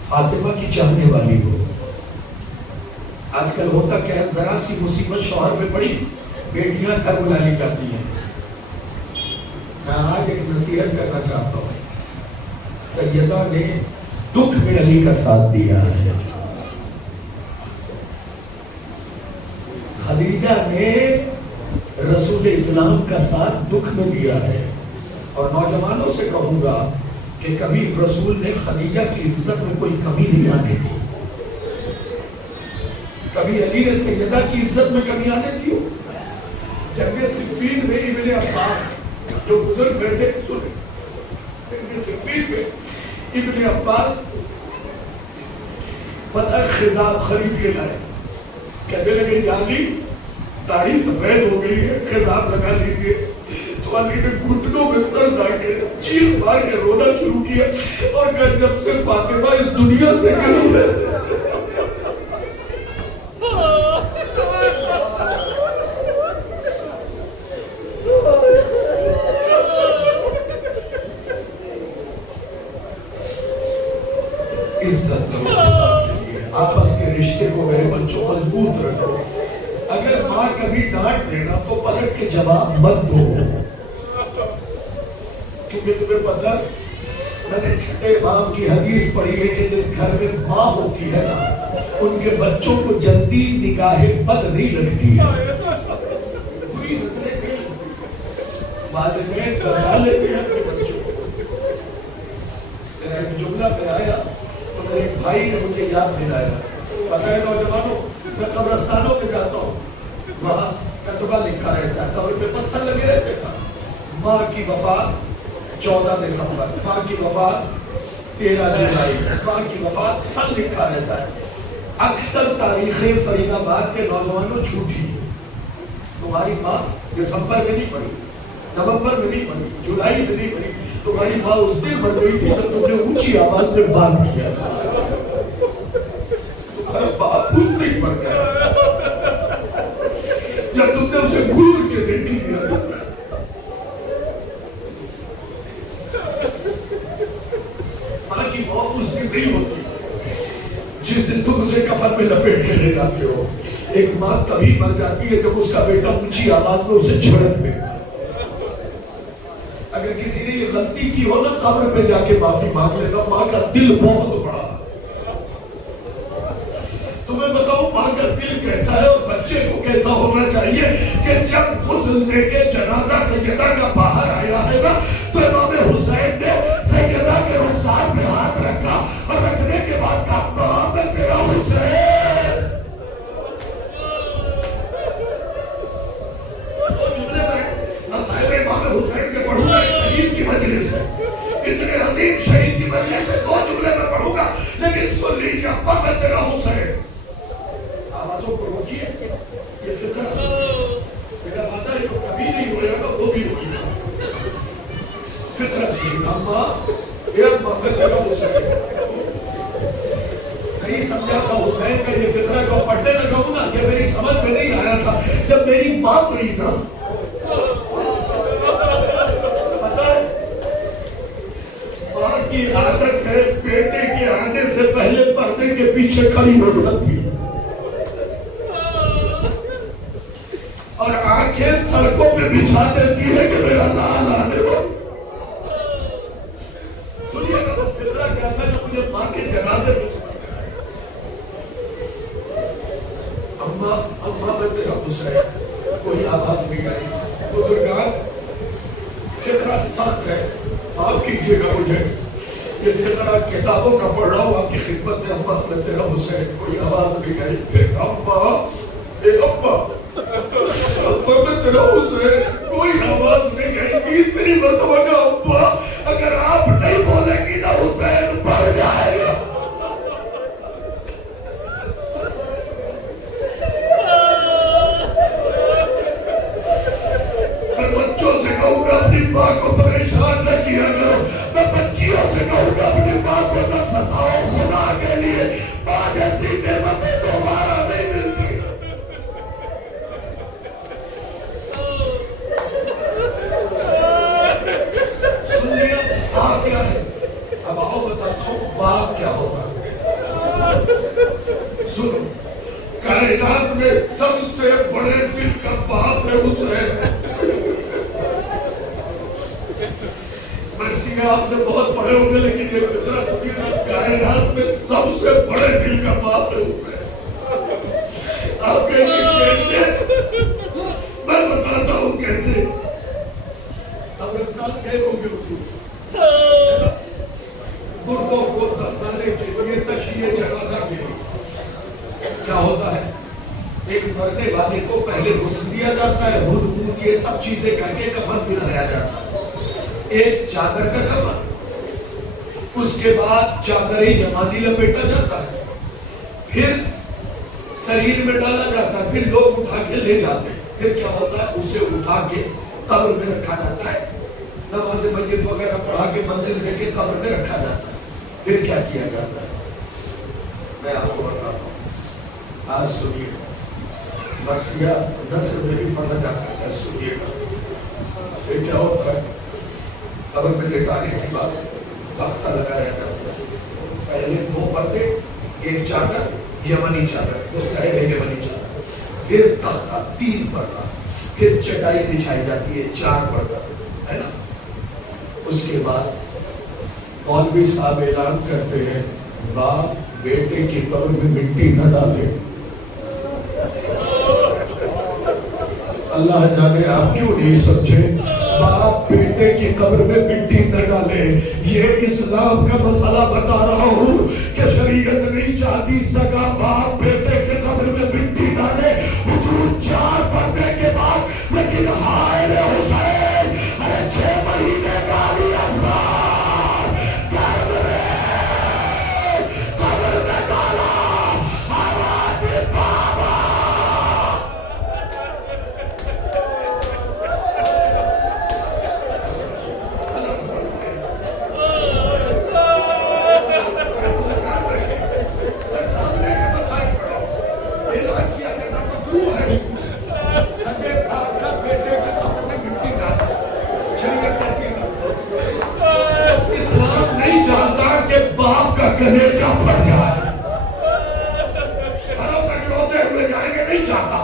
فاطمہ کی چاہنے والی ہو, آج کل ہوتا کیا ہے, ذرا سی مصیبت شوہر پہ پڑی بیٹیاں گھر بلا لی جاتی ہیں. میں آج ایک نصیحت کرنا چاہتا ہوں, سیدہ نے دکھ میں علی کا ساتھ دیا ہے, خدیجہ نے رسول اسلام کا ساتھ دکھ میں دیا ہے. اور نوجوانوں سے کہوں گا کہ کبھی رسول نے خدیجہ کی عزت میں کوئی کمی نہیں آنے دی, کبھی علی نے سیدہ کی عزت میں کمی آنے دی ہو. جنگ صفین میں ابن عباس جو بزرگ بیٹھے سنے, جنگ صفین میں ابن عباس پتہ خضاب خرید کے لائے, کہتے لگے جالی داڑھی سفید ہو گئی ہے, خضاب لگا لیجیے. تو علی نے گھٹنوں میں سر ڈال کے چیخ مار کے رونا شروع کیا اور کہا جب سے فاطمہ اس دنیا سے گئی ہے عزت کرو, آپس کے رشتے کو میرے بچوں مضبوط رکھو. اگر ماں کبھی ڈانٹ دینا تو پلٹ کے جواب مت دو, کیونکہ تمہیں پتہ, میں نے چھٹے امام کی حدیث پڑھی ہے کہ جس گھر میں ماں ہوتی ہے نا ان کے بچوں کو جلدی نگاہ بد نہیں لگتی ہے. پوری نظریں نہیں, والدین بچا لیتے ہیں اپنے بچوں کو. میرا ایک جملہ پہ آیا تو میرے ایک بھائی نے مجھے یاد دلایا. پتہ ہے نوجوانوں, میں قبرستانوں پہ جاتا ہوں, وہاں کتبہ لکھا رہتا ہے, قبر پہ پتھر لگے رہتے ہیں, ماں کی وفات 14 دسمبر, ماں کی وفات 13 جولائی, ماں کی وفات سن لکھا رہتا ہے. اکثر تاریخیں فرید آباد کے نوجوانوں جھوٹی. تمہاری ماں دسمبر میں نہیں پڑی, نومبر میں نہیں پڑی, جولائی میں نہیں پڑی, تمہاری ماں اس دن بڑھ گئی تھی جب تم نے اونچی آواز میں بات کیا تھا. تمہارا باپ اس دن بڑھ گیا جب تم نے اسے گھور کے دیکھی دیا. ماں کی موت اس دن نہیں ہوتی جس دن تم اسے کفن میں لپیٹ کے لے جاتے ہو. ایک ماں تبھی مر جاتی ہے جب اس کا بیٹا اونچی آواز میں اسے جھڑک دے. اگر کسی نے یہ غلطی کی ہو نا قبر پہ جا کے معافی مانگ لینا, ماں کا دل بہت بڑا. تمہیں بتاؤں ماں کا دل کیسا ہے اور بچے کو کیسا ہونا چاہیے کہ جب غسل دے کے جنازہ سیدہ کا باہر آیا ہے نا تو امام حسین نے سیدہ کے رخسار پہ ہاتھ رکھا اور رکھنے کے بعد کہا نام ہے تیرا حسین. وہ جملے میں مسائل امام حسین کے پڑھوں گا شہید کی مجلس ہے, اتنے عظیم شہید کی مجلس ہے, 2 جملے میں پڑھوں گا لیکن سن لیجیے ابا میں تیرا حسین. آوازوں کو روکیے, یہ فکر میرا وعدہ ہے جو کبھی نہیں ہوئے گا وہ بھی ہوئی گا. فطرت سے اما ایک محمد تیرا حسین نہیں سمجھا تھا. حسین کا یہ فطرہ کو پڑھنے لگا ہوں نا یہ میری سمجھ میں نہیں آیا تھا جب میری بات ہوئی نا. پتہ ہے ماں کی عادت ہے بیٹے کے آنے سے پہلے پردے کے پیچھے کھڑی ہو جاتی اور آنکھیں سڑکوں پہ بچھا دیتی ہے کہ میرا لال آنے دو. سنیے گا وہ فطرہ کیا تھا جو مجھے ماں کے جنازے میں سمجھا ہے. اماں میں تیرا حسین, کوئی آواز نہیں آئی. بزرگان فطرہ سخت ہے, معاف کیجیے گا مجھے, یہ ذرا کتابوں کا پڑھ رہا ہوں آپ کی خدمت میں. ابا میں تیرا حسین, کوئی آواز نہیں گئی. پھر ابا, اے ابا, ابا میں تیرا حسین, کوئی آواز نہیں گئی. تیسری مرتبہ کا ابا, اگر آپ نہیں بولیں گی نا حسین پڑ جائے گا. میں بچوں سے کہوں گا اپنی ماں کو پریشان نہ کیا کرو. میں بچیوں سے کہوں گا اپنی ماں کو نہ ستاؤ. خدا کے لیے ماں جیسی نعمتیں دوبارہ نہیں ملتی. سن لیا ماں کیا ہے؟ اب آؤ بتاتا ہوں باپ کیا ہوگا. سنو, کائنات میں سب سے بڑے دل کا باپ ہے حسین. مرسی آپ نے بہت بڑے ہوں گے لیکن یہ بچہ کائنات میں سب سے بڑے دل کا باپ ہے حسین. آپ کہیں گے کیسے؟ میں بتاتا ہوں کیسے. قبرستان گئے ہوں گے حضور, مردوں کو دفنانے کے لیے تشییع جنازہ کے لیے کیا ہوتا ہے, ایک مرنے والے کو پہلے غسل دیا جاتا ہے, ہود یہ سب چیزیں کر کے کفن بھی لگایا جاتا ہے. ایک چادر کا کفن, اس کے بعد چادر یمانی لپیٹا جاتا ہے, پھر شریر میں ڈالا جاتا ہے, پھر لوگ اٹھا کے لے جاتے ہیں. پھر کیا ہوتا ہے, اسے اٹھا کے قبر میں رکھا جاتا ہے, نماز مسجد وغیرہ پڑھا کے منزل دے کے قبر میں رکھا جاتا ہے. پھر کیا کیا جاتا ہے میں آپ کو بتاتا ہوں. آج سنیے, مرثیہ نثر میں بھی پڑھا جا سکتا ہے. سنیے گا پھر کیا ہوتا ہے. قبر میں لٹانے کے بعد تختہ لگایا جاتا ہے. پہلے 2 پردے, ایک چادر یمنی چادر, مستحب ہے یمنی چادر, پھر تختہ 3 پردہ, پھر چٹائی بچھائی جاتی ہے 4 پردہ ہے نا. اس کے بعد مولوی صاحب اعلان کرتے ہیں باپ بیٹے کی قبر میں مٹی نہ ڈالے. اللہ جانے آپ کیوں نہیں سمجھے. باپ بیٹے کی قبر میں مٹی نہ ڈالے. یہ اسلام کا مسئلہ بتا رہا ہوں کہ شریعت نہیں چاہتی سگا باپ بیٹے کے قبر میں مٹی ڈالے. حضور 4 پردے کے بعد, لیکن ہائے رے حسین, 6 مہینے کا علی اصغر گھر میں قبر میں ڈالا. آواز بابا. کلیجہ پھٹ جائے. گھروں تک روتے ہوئے جائیں گے, نہیں چاہتا.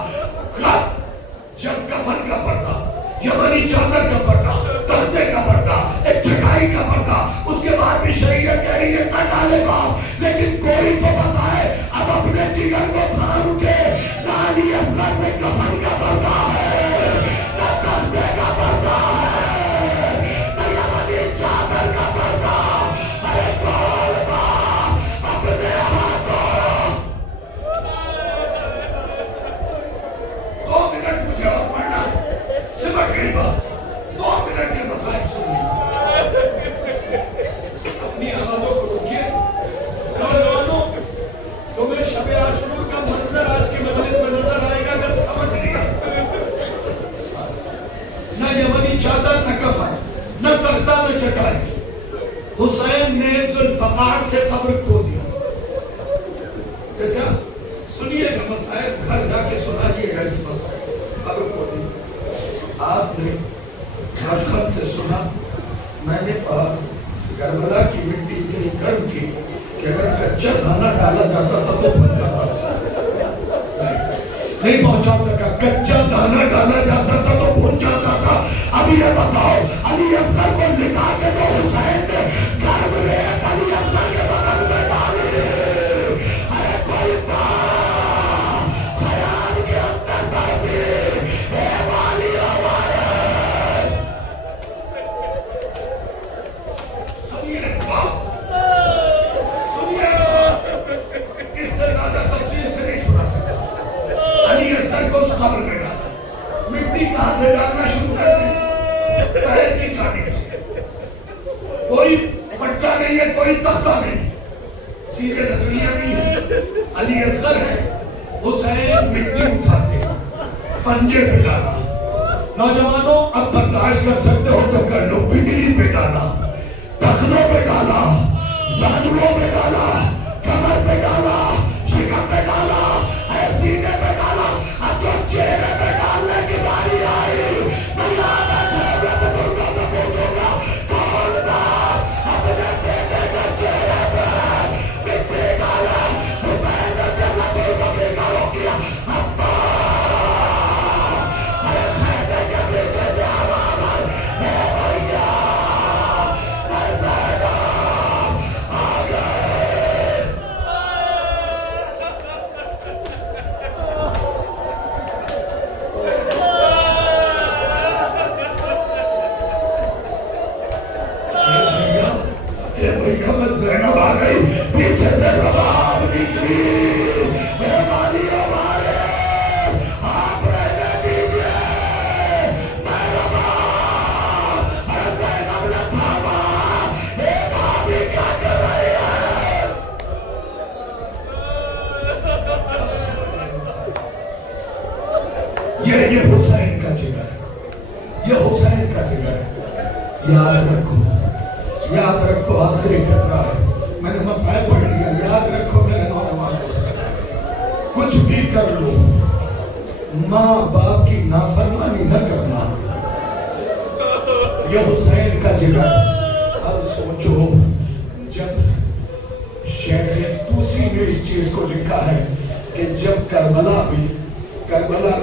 جب کفن کا پردہ, یمنی چادر کا پردہ, تختے کا پردہ, ایک چٹائی کا پردہ, اس کے بعد بھی شریعت کہہ رہی ہے نہ ڈالے باپ. لیکن کوئی تو بتائے اب اپنے جگر کو تھام کے, نہ علی اصغر میں کفن کا پردہ ہے, نہ تختے کا پردہ ہے, نہ یمنی چادر کا پردہ. ارے کون باپ اپنے ہاتھوں. 2 منٹ مجھے اور پڑھنا ہے, سمجھ گئی بات. 2 منٹ کے مسائل سنیے. اپنی آوازوں کو روکیے. نوجوانوں, تمہیں شب عاشور کا منظر آج کی مجلس میں نظر آئے گا اگر سمجھ لیا. نہ یمنی چادر, نہ کفن, نہ تختہ, نہ چٹائی. حسین نے ذوالفقار سے قبر کھو دیا. چچا سنیے گا مسائل, گھر جا کے سنائیے گا اس مسائل. قبر کھو دی. آپ نے بچپن سے سنا, میں نے کہا کربلا کی مٹی اتنی گرم تھی کہ اگر کچا دانا ڈالا جاتا تھا تو پھٹ جاتا تھا. نہیں پہنچا سکا. کچا دانا ڈالا جاتا تھا تو پھٹ جاتا تھا. اب یہ بتاؤ, علی اصغر کو لٹا کے جو حسین نے گھر میں علی اصغر کے بغل میں ڈالے. ارے کوئی بات خیال کے اندر بڑھتی اے والی آواز. سنیے بات, کوئی تختہ نہیں، سیدھے لکڑیاں نہیں ہیں، علی اصغر ہے، حسین مٹی اٹھاتے پنجے پہ ڈالا. نوجوانوں اب برداشت کر سکتے ہو تو کر لو، پنڈلی پہ ڈالا، ٹخنوں پہ ڈالا، زانووں پہ ڈالا، کمر پہ ڈالا، شکم پہ ڈالا، سینے پہ ڈالا. اب جو چہرے پہ ڈالنے کی باری آئی، میں یہاں بیٹھے ہوئے بزرگوں سے پوچھوں گا کون تھا اپنے بیٹے کے چہرے پہ مٹی ڈالا. حسین نے جنت البقیع کا رخ کیا. ابا ارے خیمے کے پیچھے سے آواز آئی، اے بھیا اے زینب آ گئے. زینب آ گئی، پیچھے سے رباب نکلی. اے والی ہمارے آپ رہنے دیجئے، میں رباب. ارے زینب نے تھاما، اے بھابی کیا کر رہی ہے؟ یہ حسین کا جگر ہے، یہ حسین کا جگر ہے. یاد رکھو، یاد رکھو، آخری خطرہ ہے. میں نے مسائل پڑھ لیا. یاد رکھو میرے نوجوانوں، کچھ بھی کر لو، ماں باپ کی نافرمانی نہ کرنا. یہ حسین کا جگر. اب سوچو، جب شیخ طوسی نے اس چیز کو لکھا ہے کہ جب کربلا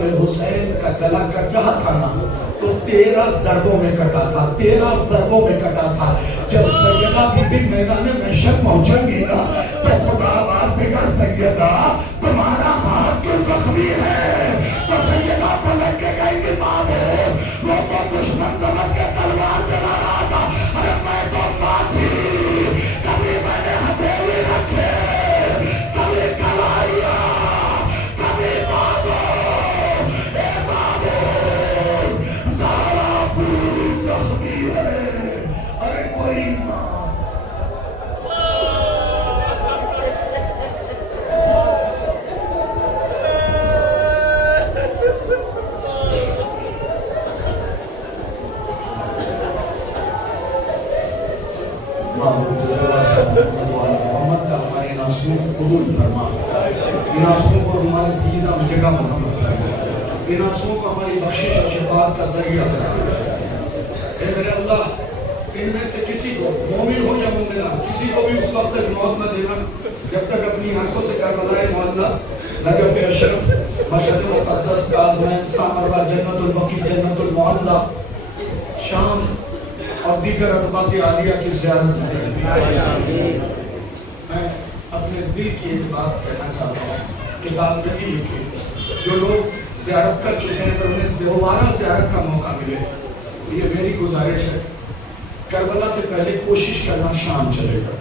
میں حسین کا گلا کٹ رہا تھا نا، تو 13 ضربوں میں کٹا تھا، 13 ضربوں میں کٹا تھا. جب سیدہ بی بی میدان محشر پہنچیں گی نا، تو خدا بات بھی کر سیدہ تمہارا ہاتھ کیوں زخمی ہے؟ تو سیدہ پلٹ کے گئی کہ مامو، وہ تو دشمن سمجھ کے تلوار چلا رہا تھا. ارے میں تو ماں تھی، کبھی میں نے ہتھیلی رکھے، کبھی کلائیاں، کبھی بازو. اے مامو سارا پوری زخمی ہے. ارے کوئی ماں محمد کا ہمارے ناسوں کو قبول فرما. ان آنسوؤں کو ہمارے سیدہ جگہ محمد کر، ان آنسوؤں کو ہماری بخشش اور شفاعت کا ذریعہ کر. اے میرے اللہ، ان میں سے کسی کو، مومن ہو یا مومنہ، کسی کو بھی اس وقت تک موت نہ دینا جب تک اپنی آنکھوں سے کربلائے معلیٰ، نجف اشرف، مشہد مقدس، کاظمین، سامرہ، جنت البقیع، جنت المعلیٰ، شام اور دیگر ادبات عالیہ کی زیارت میں. میں اپنے دل کی ایک بات کہنا چاہتا ہوں. کتاب نہیں لکھی، جو لوگ زیارت کر چکے ہیں پر انہیں دوبارہ زیارت کا موقع ملے، یہ میری گزارش ہے. کربلا سے پہلے کوشش کرنا شام چلے گا.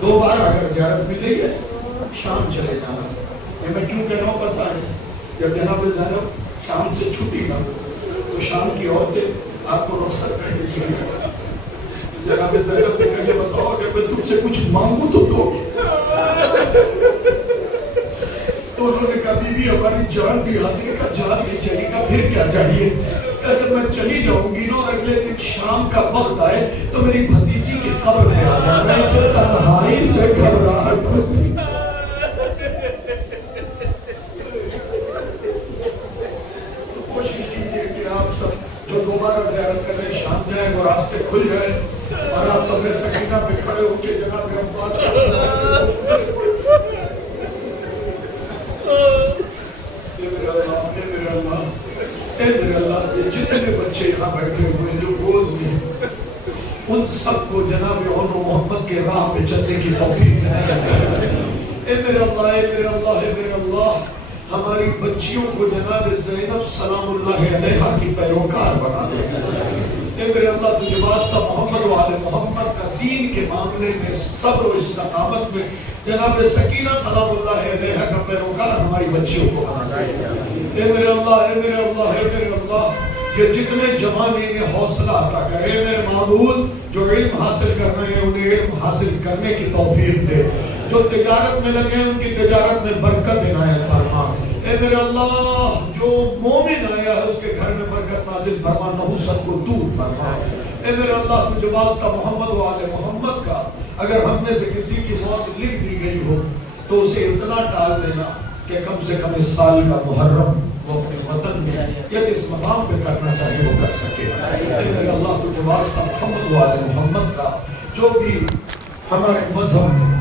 2 بار اگر زیارت ملے گی شام چلے جانا. یہ میں کیوں کہہ رہا ہوں پتہ ہے؟ جب جناب زینب شام سے چھٹی نہ تو شام کی عورتیں آپ کو رخصت کر دیں گی. جناب زینب نے کہا یہ بتاؤ اگر میں تم سے کچھ مانگوں تو دو گی؟ تو انہوں نے کہا بی بی ہماری جان بھی حاصل کا جان نہیں چلے گا پھر کیا چاہیے؟ اگر میں چلی جاؤں گی اور اگلے دن شام کا وقت آئے تو میری بھتیجی کی قبر میں آ جائے. میں اسے تنہائی سے گھبراہٹ ہوتی. کوشش کیجیے کہ آپ سب جو دوبارہ زیارت کرنے شام جائیں وہ راستے کھل جائیں اور آپ قبر سکینہ پہ کھڑے ہو کے جناب عباس کا اے میرے اللہ جتنے بچے یہاں بیٹھے ہوئے جو گود میں ان سب کو جناب عمر و محمد کے راہ پہ چلنے کی توفیق ہے. اے میرے اللہ، اے میرے اللہ، اے میرے اللہ، ہماری بچیوں کو جناب زینب سلام اللہ علیہا کی پیروکار بنا دے. اے میرے اللہ تجھے واسطہ محمد و آل محمد کا دین کے معاملے میں صبر و استقامت میں جناب سکینہ سلام اللہ علیہا کا پیروکار ہماری بچیوں کو بنا دے. اے میرے اللہ، اے میرے اللہ، اے میرے اللہ، کہ جتنے جوانی میں حوصلہ عطا کرے میرے معبود، جو علم حاصل کر رہے ہیں انہیں علم حاصل کرنے کی توفیق دے، جو تجارت میں لگے ہیں ان کی تجارت میں برکت عنایت فرما۔ اے میرے اللہ، جو مومن آیا ہے اس کے گھر میں برکت نازل فرما، نحوست کو دور فرما۔ اے میرے اللہ، تجھے واسطہ محمد و آل محمد کا، اگر ہم میں سے کسی کی موت لکھ دی گئی ہو تو اسے اتنا ٹال دینا کہ کم سے کم اس سال کا محرم وہ اپنے وطن میں یا جس مقام پہ کرنا چاہے وہ کر سکے۔ اے میرے اللہ، تجھے واسطہ محمد و آل محمد کا، جو بھی ہمارے مذہب